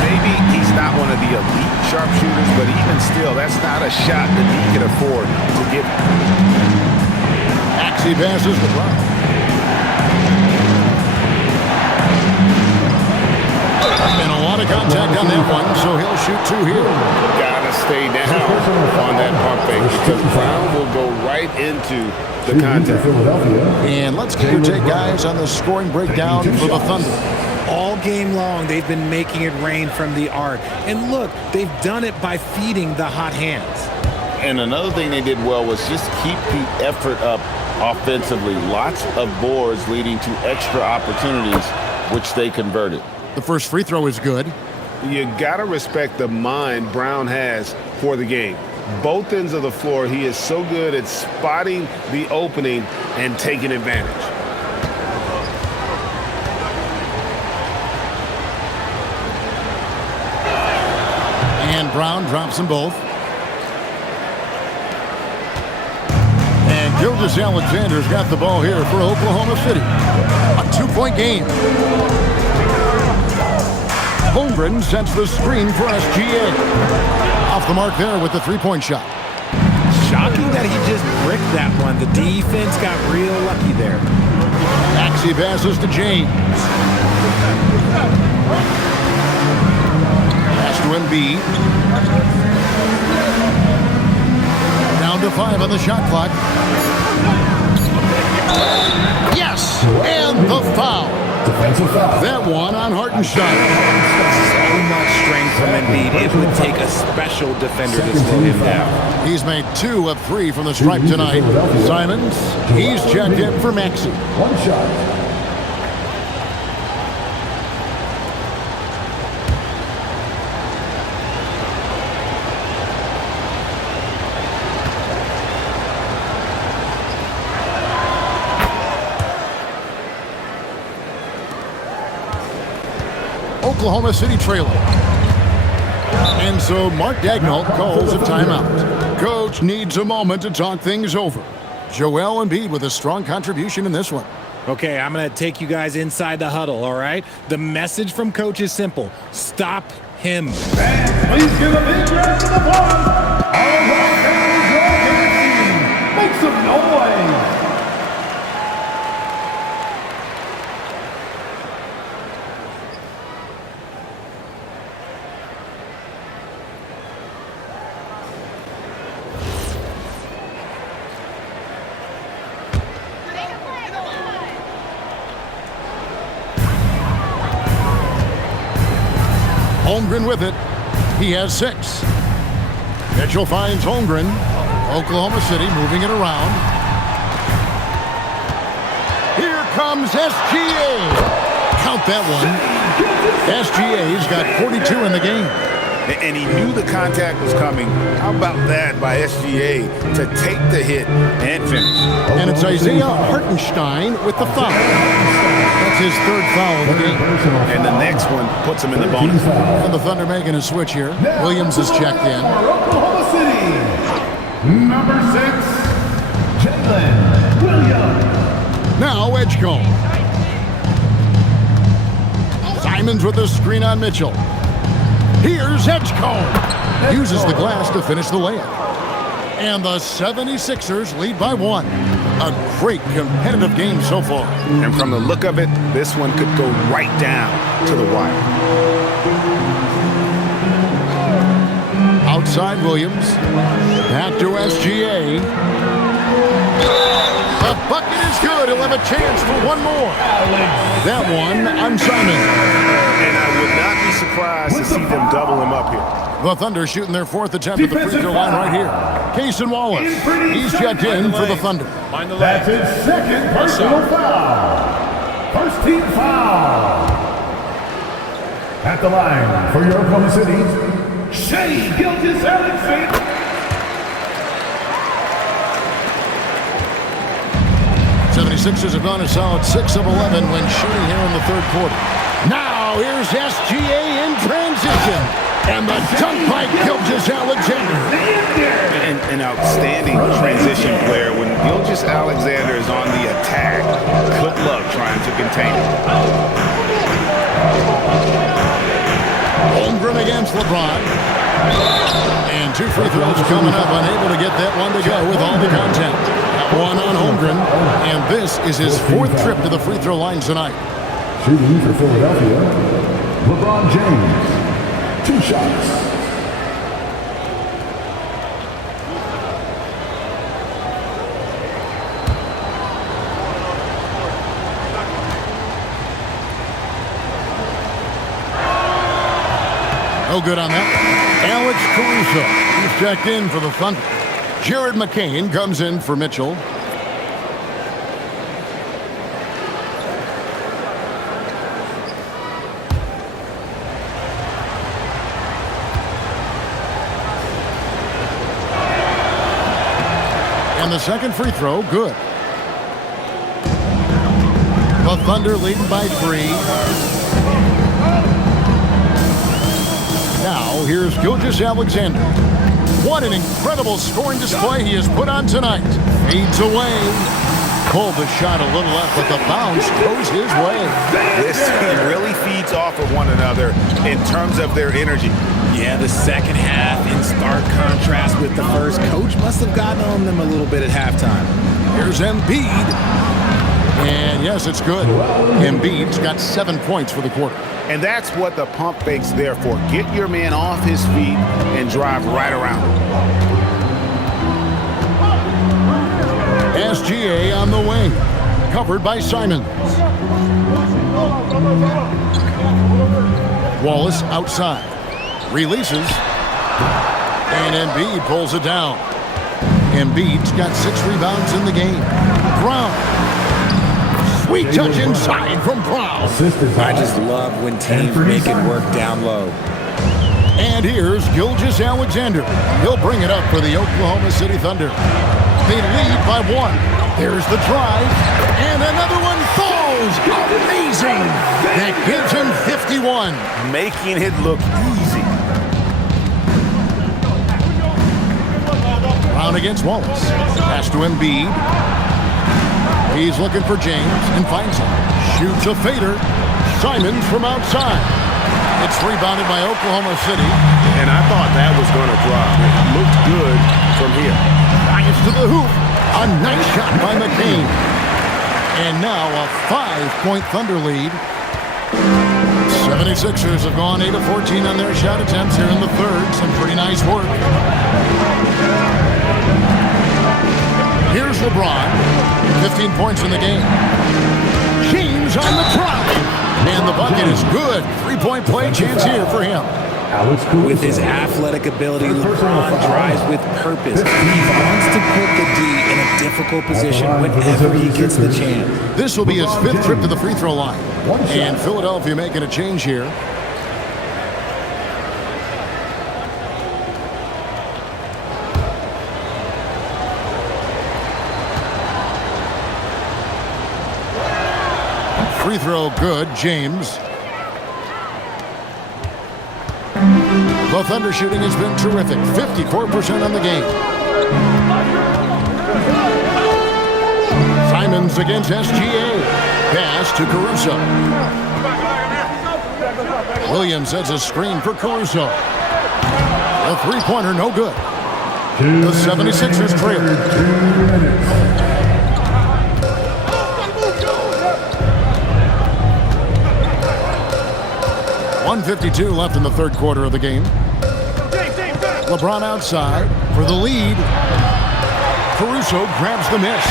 Maybe he's not one of the elite sharpshooters, but even still, that's not a shot that he can afford to give. Maxey passes to Brown. And a lot of contact on that one, so he'll shoot 2 here. Gotta stay down on that pump fake because Brown will go right into the contact. And let's get your take, guys, on the scoring breakdown for the Thunder. All game long, they've been making it rain from the arc. And look, they've done it by feeding the hot hands. And another thing they did well was just keep the effort up offensively. Lots of boards leading to extra opportunities, which they converted. The first free throw is good. You gotta respect the mind Brown has for the game. Both ends of the floor, he is so good at spotting the opening and taking advantage. And Brown drops them both. And Gilgeous-Alexander's got the ball here for Oklahoma City. A 2-point game. Holmgren sets the screen for SGA. Off the mark there with the 3-point shot. Shocking that he just bricked that one. The defense got real lucky there. Maxey passes to James. Pass to Embiid. Down to 5 on the shot clock. Yes! And the foul. Defensive foul. That one on Hartenstein. So much strength from Embiid. It would take a special defender to slow him down. He's made 2 of 3 from the stripe tonight. Simons, he's checked in for Maxey. 1 shot. Oklahoma City trailing. And so Mark Daigneault calls a timeout. Coach needs a moment to talk things over. Joel Embiid with a strong contribution in this one. Okay, I'm going to take you guys inside the huddle, all right? The message from Coach is simple. Stop him. Please give a big round of applause All right, fans, broadcasting. Make some noise. Holmgren with it. He has 6. Mitchell finds Holmgren. Oklahoma City moving it around. Here comes SGA. Count that one. SGA's got 42 in the game. And he knew the contact was coming. How about that by SGA to take the hit and finish? And it's Isaiah Hartenstein with the foul. That's his 3rd foul of the game. And the next one puts him in the bonus. And the Thunder making a switch here. Williams is checked in. For Oklahoma City, number 6, Jalen Williams. Now Edgecombe. Simons with the screen on Mitchell. Here's Edgecombe. Uses the glass to finish the layup. And the 76ers lead by 1. A great competitive game so far. And from the look of it, this one could go right down to the wire. Outside Williams. Back to SGA. The bucket is good. He'll have a chance for one more. That one on Simon. And I would not be surprised to see them double him up here. The Thunder shooting their 4th attempt at the free throw line right here. Cason Wallace. He's checked in for the Thunder. That's his 2nd personal foul. First team foul. At the line for your Oklahoma City, Shai Gilgeous-Alexander. 76ers have gone a solid 6 of 11 when shooting here in the 3rd quarter. Now here's SGA in transition. And the dunk by Gilgeous-Alexander. An outstanding transition player. When Gilgeous-Alexander is on the attack, good luck trying to contain him. Holmgren against LeBron. And 2 free throws coming up. Unable to get that one to go with all the contact. One on Holmgren. And this is his 4th trip to the free throw line tonight. Shooting for Philadelphia, LeBron James. 2 shots. No good on that. Alex Caruso. He's checked in for the Thunder. Jared McCain comes in for Mitchell. And the 2nd free throw, good. The Thunder leading by 3. Now, here's Gilgeous-Alexander. What an incredible scoring display he has put on tonight. Fades away. Pulled the shot a little left, but the bounce goes his way. This team really feeds off of one another in terms of their energy. Yeah, the 2nd half in stark contrast with the first. Coach must have gotten on them a little bit at halftime. Here's Embiid. And yes, it's good. Embiid's got 7 points for the quarter. And that's what the pump fake's there for. Get your man off his feet and drive right around him. SGA on the wing. Covered by Simons. Wallace outside. Releases. And Embiid pulls it down. Embiid's got 6 rebounds in the game. Brown. Sweet touch inside from Brown. I just love when teams make it work down low. And here's Gilgeous-Alexander. He'll bring it up for the Oklahoma City Thunder. They lead by 1. There's the drive. And another one falls. Amazing. That gives him 51. Making it look easy. Brown against Wallace. Pass to Embiid. He's looking for James and finds him. Shoots a fader. Simons from outside. It's rebounded by Oklahoma City. And I thought that was going to drop. It looked good from here. Bias to the hoop. A nice shot by McCain. And now a 5-point Thunder lead. 76ers have gone 8 of 14 on their shot attempts here in the third. Some pretty nice work. Here's LeBron. 15 points in the game. James on the drive. And the bucket is good. 3-point play chance here for him. With his athletic ability, LeBron drives with purpose. He wants to put the D in a difficult position whenever he gets the chance. This will be his 5th trip to the free throw line. And Philadelphia making a change here. Free throw good, James. The Thunder shooting has been terrific. 54% on the game. Simons against SGA. Pass to Caruso. Williams has a screen for Caruso. A three-pointer, no good. The 76ers trail. 1:52 left in the third quarter of the game. LeBron outside for the lead. Caruso grabs the miss.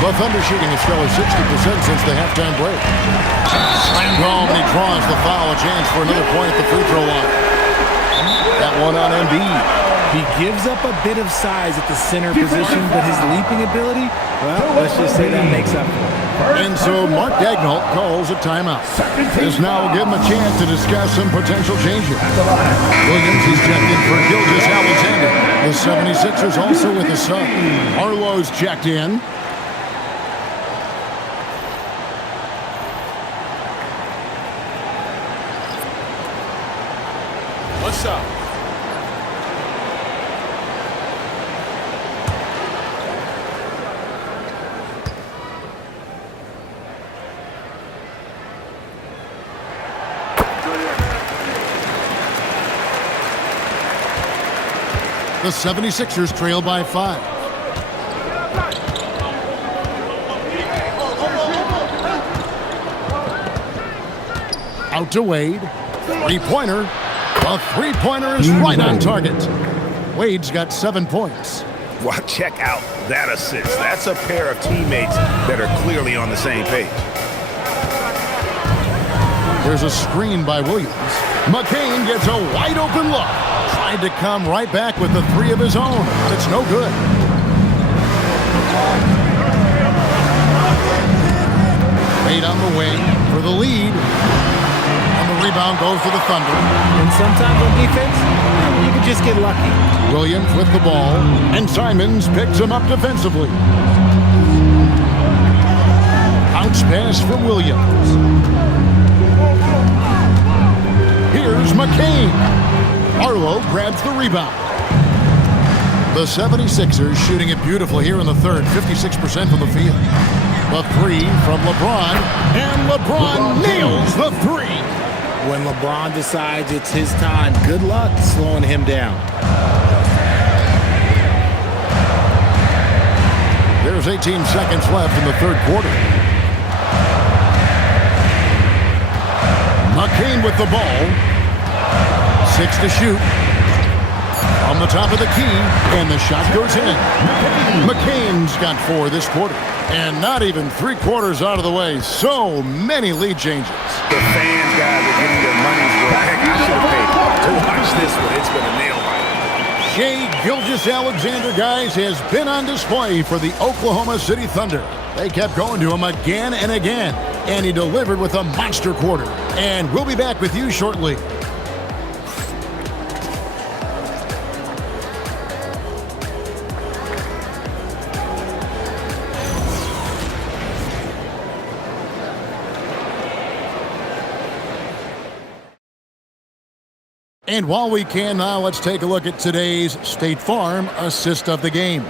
The Thunder shooting is still at 60% since the halftime break. Slammed home and he draws the foul. A chance for another point at the free throw line. That one on Embiid. He gives up a bit of size at the center position, but his leaping ability, well, let's just say that makes up for it. And so Mark Daigneault calls a timeout. This now will give him a chance to discuss some potential changes. Williams is checked in for Gilgeous Alexander. The 76ers also with a sub. Arlo's checked in. What's up? The 76ers trail by 5. Out to Wade. Three-pointer. A three-pointer is right on target. Wade's got 7 points. Well, check out that assist. That's a pair of teammates that are clearly on the same page. There's a screen by Williams. McCain gets a wide-open look. Tried to come right back with the three of his own. It's no good. Wade on the wing for the lead. And the rebound goes to the Thunder. And sometimes on defense, you can just get lucky. Williams with the ball. And Simons picks him up defensively. Bounce pass from Williams. Here's McCain. Arlo grabs the rebound. The 76ers shooting it beautifully here in the third, 56% from the field. The three from LeBron, and LeBron nails the three. When LeBron decides it's his time, good luck slowing him down. There's 18 seconds left in the third quarter. McCain with the ball. 6 to shoot. On the top of the key, and the shot goes in. McCain's got 4 this quarter. And not even 3 quarters out of the way. So many lead changes. The fans, guys, are getting their money's worth. Heck, I should have paid to watch this one. It's been a nail biter. Shai Gilgeous-Alexander, guys, has been on display for the Oklahoma City Thunder. They kept going to him again and again, and he delivered with a monster quarter. And we'll be back with you shortly. And while we can now, let's take a look at today's State Farm assist of the game.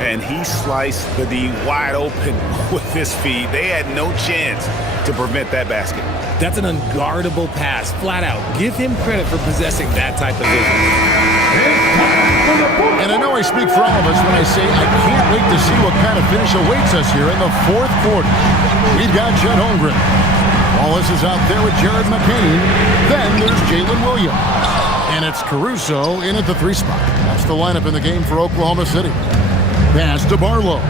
and he sliced the D wide open with his feet. They had no chance to prevent that basket. That's an unguardable pass, flat out. Give him credit for possessing that type of vision. And I know I speak for all of us when I say I can't wait to see what kind of finish awaits us here in the fourth quarter. We've got Chet Holmgren. Wallace is out there with Jared McCain. Then there's Jalen Williams. And it's Caruso in at the 3 spot. That's the lineup in the game for Oklahoma City. Pass to Barlow.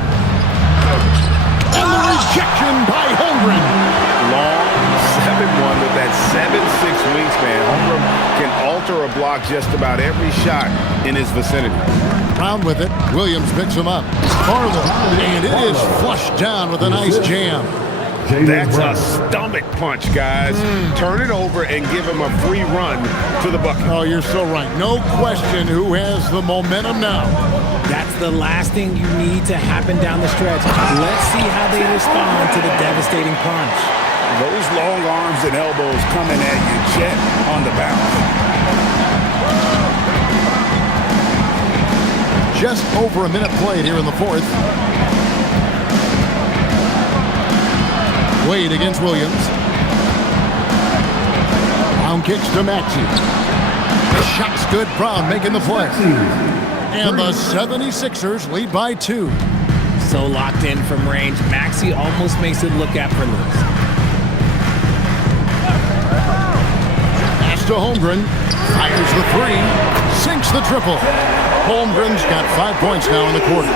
And the rejection by Holmgren. Long 7-1 with that 7'6" wingspan. Holmgren can alter a block just about every shot in his vicinity. Brown with it. Williams picks him up. Barlow. And it is flushed down with a nice jam. That's a stomach punch, guys. Turn it over and give him a free run to the bucket. Oh, you're so right. No question who has the momentum now. That's the last thing you need to happen down the stretch. Let's see how they respond to the devastating punch. Those long arms and elbows coming at you, Chet, on the bounce. Just over a minute played here in the fourth. Wade against Williams. Brown kicks to Maxey. The shot's good. Brown making the play. And the 76ers lead by 2. So locked in from range, Maxey almost makes it look effortless. Pass to Holmgren. Fires the 3. Sinks the triple. Holmgren's got 5 points now in the quarter.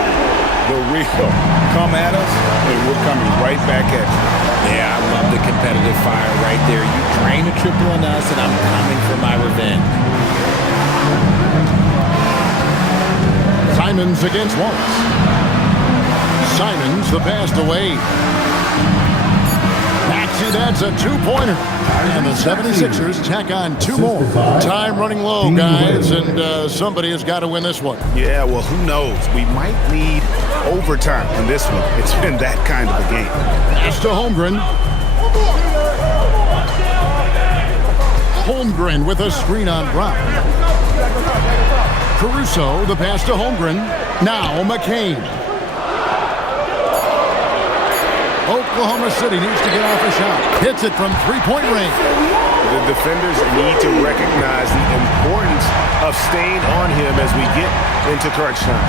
The real come at us, and we're coming right back at you. Yeah, I love the competitive fire right there. You drain a triple on us, and I'm coming for my revenge. Simons against Wallace. Simons, the pass to Wade. Maxey, that's a 2-pointer. And the 76ers tack on 2 more. Time running low, guys, and somebody has got to win this one. Yeah, well, who knows? We might need overtime in this one. It's been that kind of a game. Pass to Holmgren. Holmgren with a screen on Brown. Caruso, the pass to Holmgren. Now McCain. Oklahoma City needs to get off a shot. Hits it from 3-point range. The defenders need to recognize the importance of staying on him as we get into crunch time.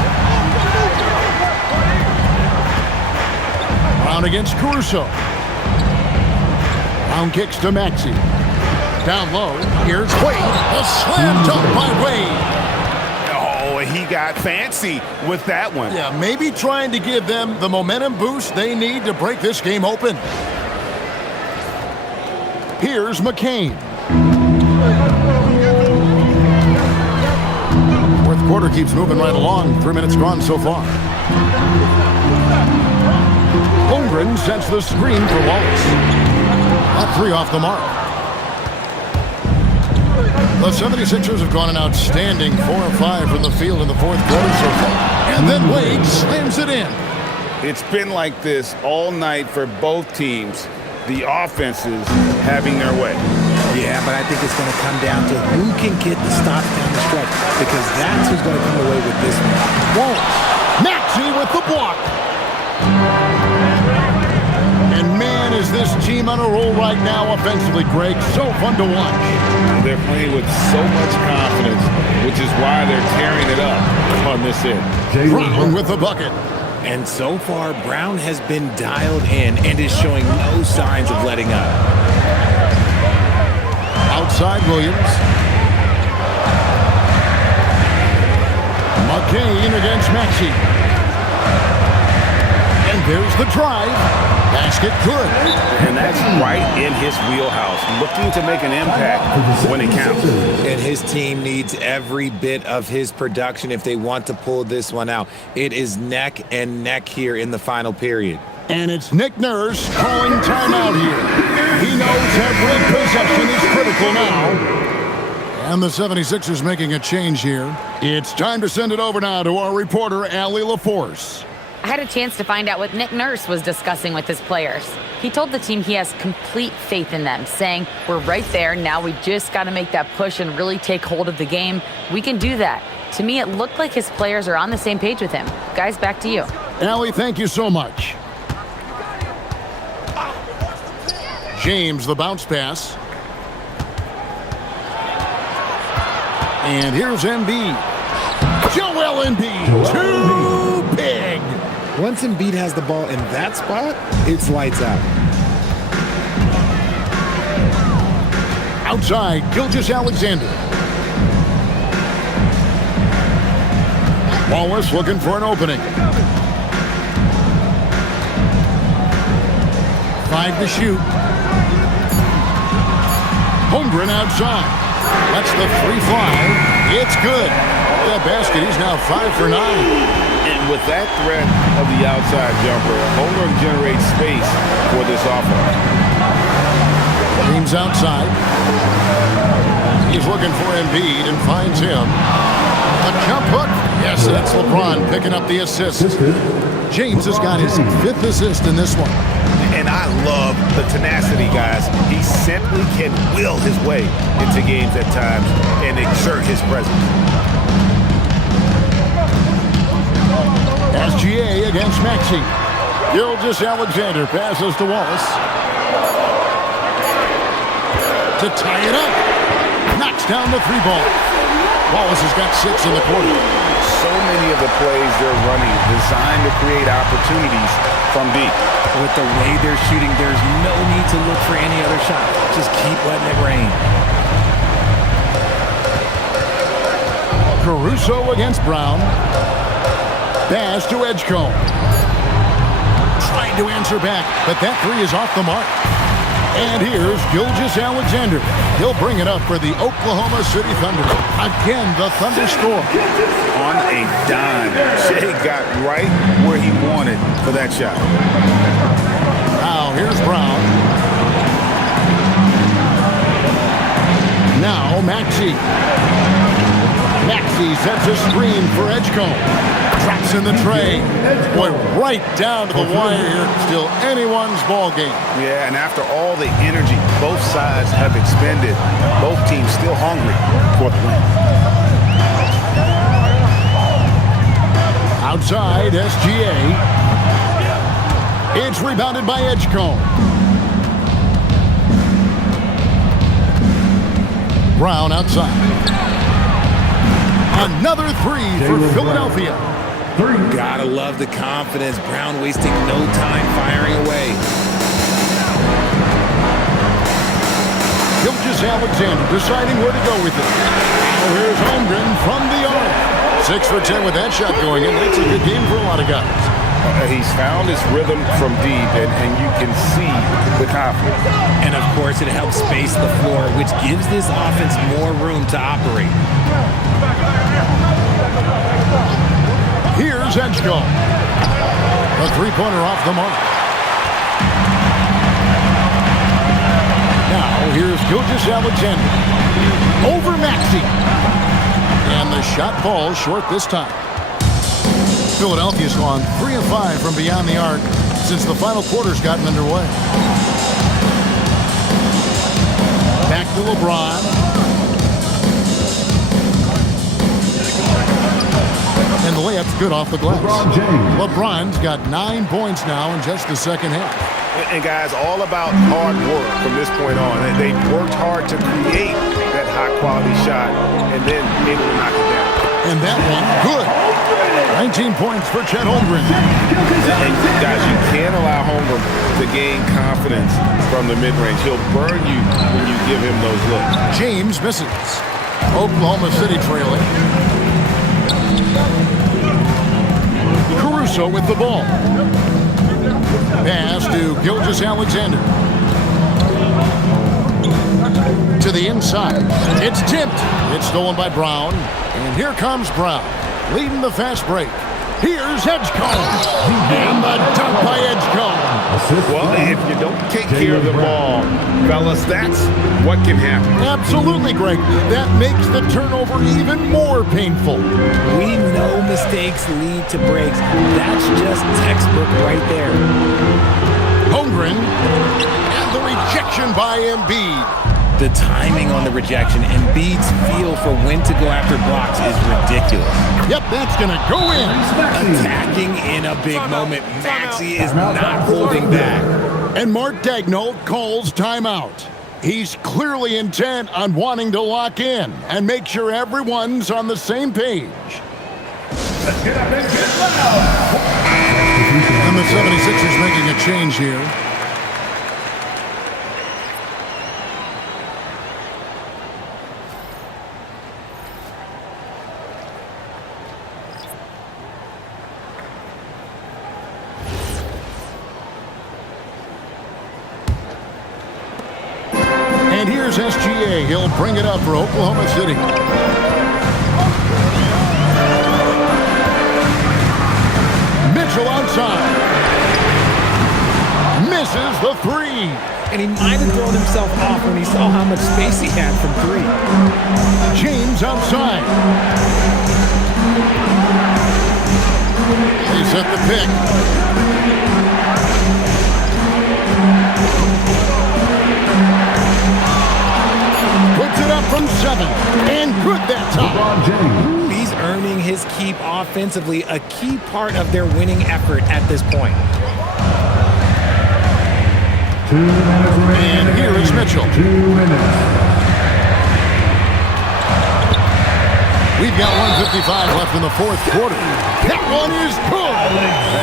Brown against Caruso. Brown kicks to Maxey. Down low. Here's Wade. A slam dunk by Wade. Oh, he got fancy with that one. Yeah, maybe trying to give them the momentum boost they need to break this game open. Here's McCain. Fourth quarter keeps moving right along. 3 minutes gone so far. Holmgren sets the screen for Wallace. Not 3 off the mark. The 76ers have gone an outstanding 4 of 5 from the field in the fourth quarter so far. And then Wade slams it in. It's been like this all night for both teams. The offenses having their way. Yeah, but I think it's going to come down to who can get the stops down the stretch, because that's who's going to come away with this one. Wallace. Maxey with the block. And man, is this team on a roll right now offensively, Greg. So fun to watch. They're playing with so much confidence, which is why they're tearing it up on this end. Brown with the bucket. And so far, Brown has been dialed in and is showing no signs of letting up. Outside Williams. McCain against Maxey. And there's the drive. Basket good. And that's right in his wheelhouse, looking to make an impact when it counts. And his team needs every bit of his production if they want to pull this one out. It is neck and neck here in the final period. And it's Nick Nurse calling timeout here. He knows every possession is critical now. And the 76ers making a change here. It's time to send it over now to our reporter, Allie LaForce. I had a chance to find out what Nick Nurse was discussing with his players. He told the team he has complete faith in them, saying, "We're right there. Now we just got to make that push and really take hold of the game. We can do that. To me, it looked like his players are on the same page with him. Guys, back to you. Allie, thank you so much. James, the bounce pass. And here's Embiid. Joel Embiid, too big. Once Embiid has the ball in that spot, it's lights out. Outside, Gilgeous-Alexander. Wallace looking for an opening. 5 to shoot. Holmgren outside. That's the 3 fly. It's good. That basket, he's now 5 for 9. And with that threat of the outside jumper, Holmgren generates space for this offense. Team's outside. He's looking for Embiid and finds him. A jump hook. Yes, that's LeBron picking up the assist. James has got his 5th assist in this one. And I love the tenacity, guys. He simply can will his way into games at times and exert his presence. SGA against Maxey. Gilgeous-Alexander passes to Wallace. To tie it up. Knocks down the 3 ball. Wallace has got 6 in the quarter. So many of the plays they're running designed to create opportunities from deep. With the way they're shooting, there's no need to look for any other shot. Just keep letting it rain. Caruso against Brown. Pass to Edgecombe. Trying to answer back, but that 3 is off the mark. And here's Gilgeous-Alexander. He'll bring it up for the Oklahoma City Thunder. Again, the Thunder score. On a dime, Shea got right where he wanted for that shot. Now, here's Brown. Now, Maxey. Maxey sets a screen for Edgecombe. Drops in the tray. Boy, right down to the wire here. Still anyone's ball game. Yeah, and after all the energy both sides have expended, both teams still hungry for the win. Outside, SGA. It's rebounded by Edgecombe. Brown outside. Another 3 for Philadelphia. Gotta love the confidence. Brown wasting no time firing away. Gilgeous-Alexander deciding where to go with it. Now here's Holmgren from the arc. 6 for 10 with that shot going in. That's a good game for a lot of guys. He's found his rhythm from deep, and you can see the confidence. And, of course, it helps space the floor, which gives this offense more room to operate. Here's Edgecombe. A 3-pointer off the mark. Now, here's Gilgeous-Alexander. Over Maxey. And the shot falls short this time. Philadelphia's gone 3 of 5 from beyond the arc since the final quarter's gotten underway. Back to LeBron. And the layup's good off the glass. LeBron's got 9 points now in just the second half. And guys, all about hard work from this point on. They worked hard to create that high-quality shot and then able to knock it down. And that one, good. 19 points for Chet Holmgren. And guys, you can't allow Holmgren to gain confidence from the mid-range. He'll burn you when you give him those looks. James misses. Oklahoma City trailing. Caruso with the ball. Pass to Gilgeous-Alexander. To the inside. It's tipped. It's stolen by Brown. And here comes Brown, leading the fast break. Here's Edgecombe. And the dunk by Edgecombe. Well, if you don't take care of the ball, fellas, that's what can happen. Absolutely, Greg. That makes the turnover even more painful. We know mistakes lead to breaks. That's just textbook right there. Holmgren. And the rejection by Embiid. The timing on the rejection, Embiid's feel for when to go after blocks is ridiculous. Yep, that's going to go in. Attacking in a big moment. Maxey is not holding back. And Mark Daigneault calls timeout. He's clearly intent on wanting to lock in and make sure everyone's on the same page. Let's get up and get loud. And the 76ers making a change here. And here's SGA. He'll bring it up for Oklahoma City. Mitchell outside. Misses the three. And he might have thrown himself off when he saw how much space he had from three. James outside. They set the pick. Puts it up from 7. And good that time. He's earning his keep offensively, a key part of their winning effort at this point. 2 minutes remaining. And here is Mitchell. 2 minutes. We've got 1:55 left in the fourth quarter. That one is good.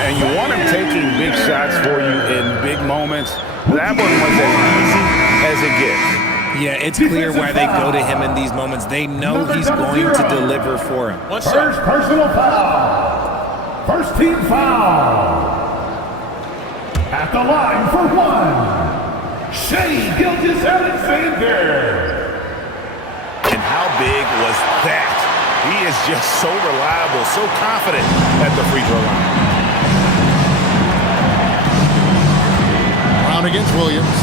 And you want him taking big shots for you in big moments. That one was as easy as it gets. Yeah, it's clear why they go to him in these moments. They know he's going to deliver for him. First personal foul. First team foul. At the line for 1, Shea Gilgeous-Alexander. And how big was that? He is just so reliable, so confident at the free throw line. Brown against Williams.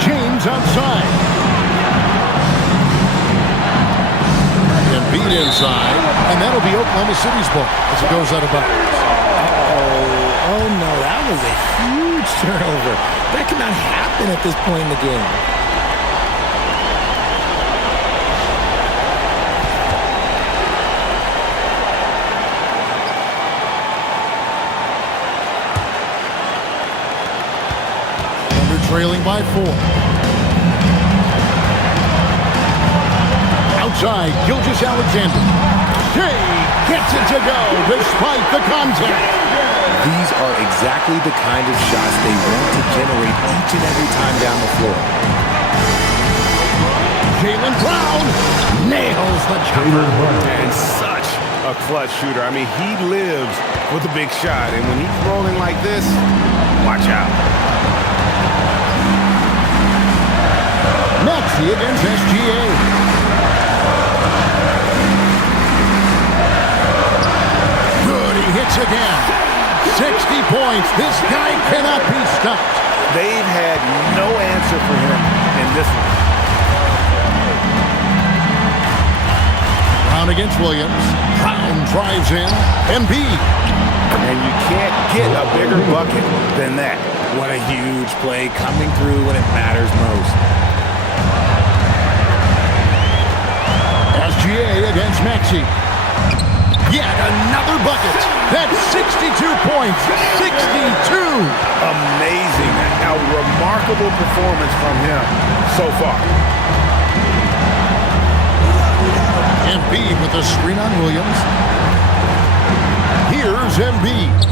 James outside. Embiid inside. And that'll be Oklahoma City's ball as it goes out of bounds. Oh no, that was a huge turnover. That cannot happen at this point in the game. Thunder trailing by 4. Outside, Gilgeous-Alexander. Shea gets it to go despite the contact. These are exactly the kind of shots they want to generate each and every time down the floor. Jaylen Brown nails the jumper. And such a clutch shooter. I mean, he lives with a big shot. And when he's rolling like this, watch out. Maxey against SGA. Good, he hits again. 60 points. This guy cannot be stopped. They've had no answer for him in this one. Brown against Williams. Brown drives in. Embiid. And you can't get a bigger bucket than that. What a huge play coming through when it matters most. SGA against Maxey. Yet another bucket. That's 62 points. 62. Amazing. A remarkable performance from him so far. Embiid with a screen on Williams. Here's Embiid.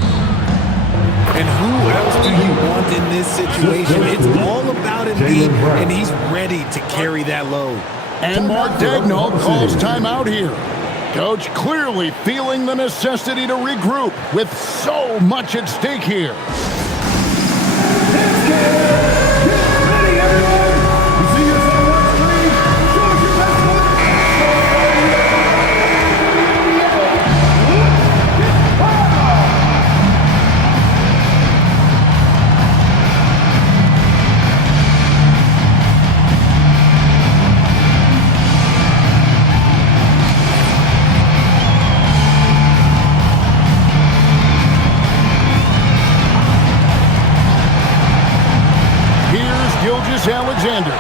And who else do you want in this situation? It's all about Embiid, and he's ready to carry that load. And Mark Daigneault calls timeout here. Coach clearly feeling the necessity to regroup with so much at stake here. Ready, everyone? You see yourself on screen? Show us your best look. Gilgeous-Alexander.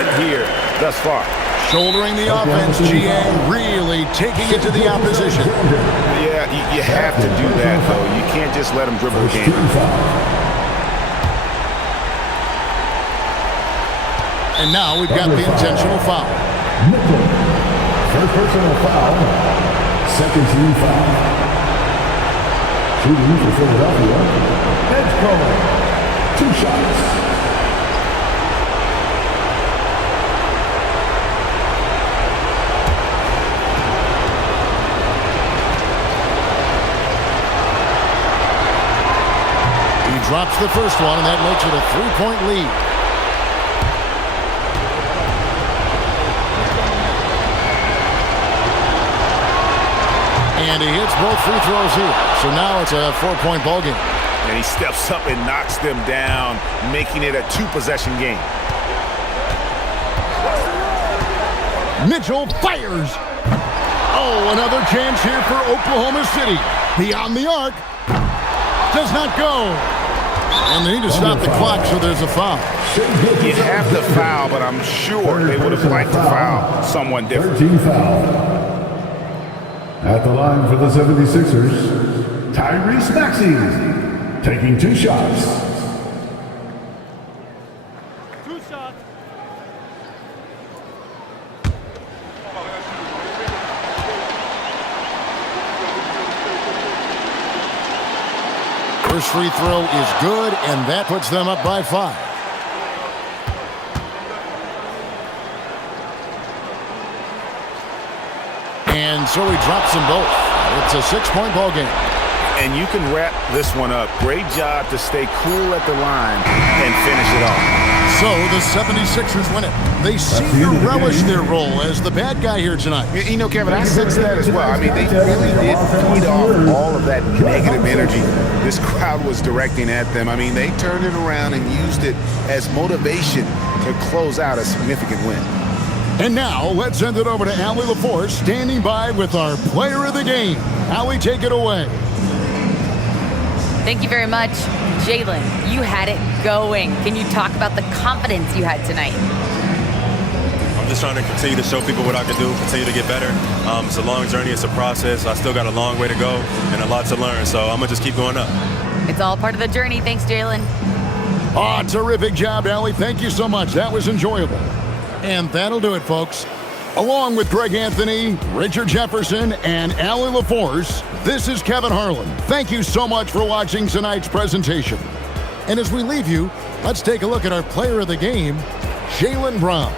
it here thus far. Shouldering the offense, GA really taking it to the opposition. Yeah, you have to do that, though. You can't just let them dribble the game. And now we've got the intentional foul. First personal foul. Second team foul. Shooting for Philadelphia. Edge code. 2 shots. Drops the first one, and that makes it a 3-point lead. And he hits both free throws here. So now it's a 4-point ball game. And he steps up and knocks them down, making it a 2-possession game. Mitchell fires. Oh, another chance here for Oklahoma City. Beyond the arc. Does not go. And they need to stop the clock, so there's a foul. You have the foul, but I'm sure they would have liked to foul someone different. 13 foul. At the line for the 76ers, Tyrese Maxey, taking 2 shots. 2 shots. First free throw is good, and that puts them up by 5. And so he drops them both. It's a 6-point ball game. And you can wrap this one up. Great job to stay cool at the line and finish it off. So the 76ers win it. They seem to relish their role as the bad guy here tonight. You know, Kevin, I sense that as well. I mean, they really did feed off all of that negative energy this crowd was directing at them. I mean, they turned it around and used it as motivation to close out a significant win. And now let's send it over to Allie LaForce, standing by with our player of the game. Allie, take it away. Thank you very much. Jalen, you had it going. Can you talk about the confidence you had tonight? I'm just trying to continue to show people what I can do, continue to get better. It's a long journey. It's a process. I still got a long way to go and a lot to learn, so I'm going to just keep going up. It's all part of the journey. Thanks, Jalen. Oh, terrific job, Allie. Thank you so much. That was enjoyable. And that'll do it, folks. Along with Greg Anthony, Richard Jefferson, and Allie LaForce, this is Kevin Harlan. Thank you so much for watching tonight's presentation. And as we leave you, let's take a look at our player of the game, Jaylen Brown.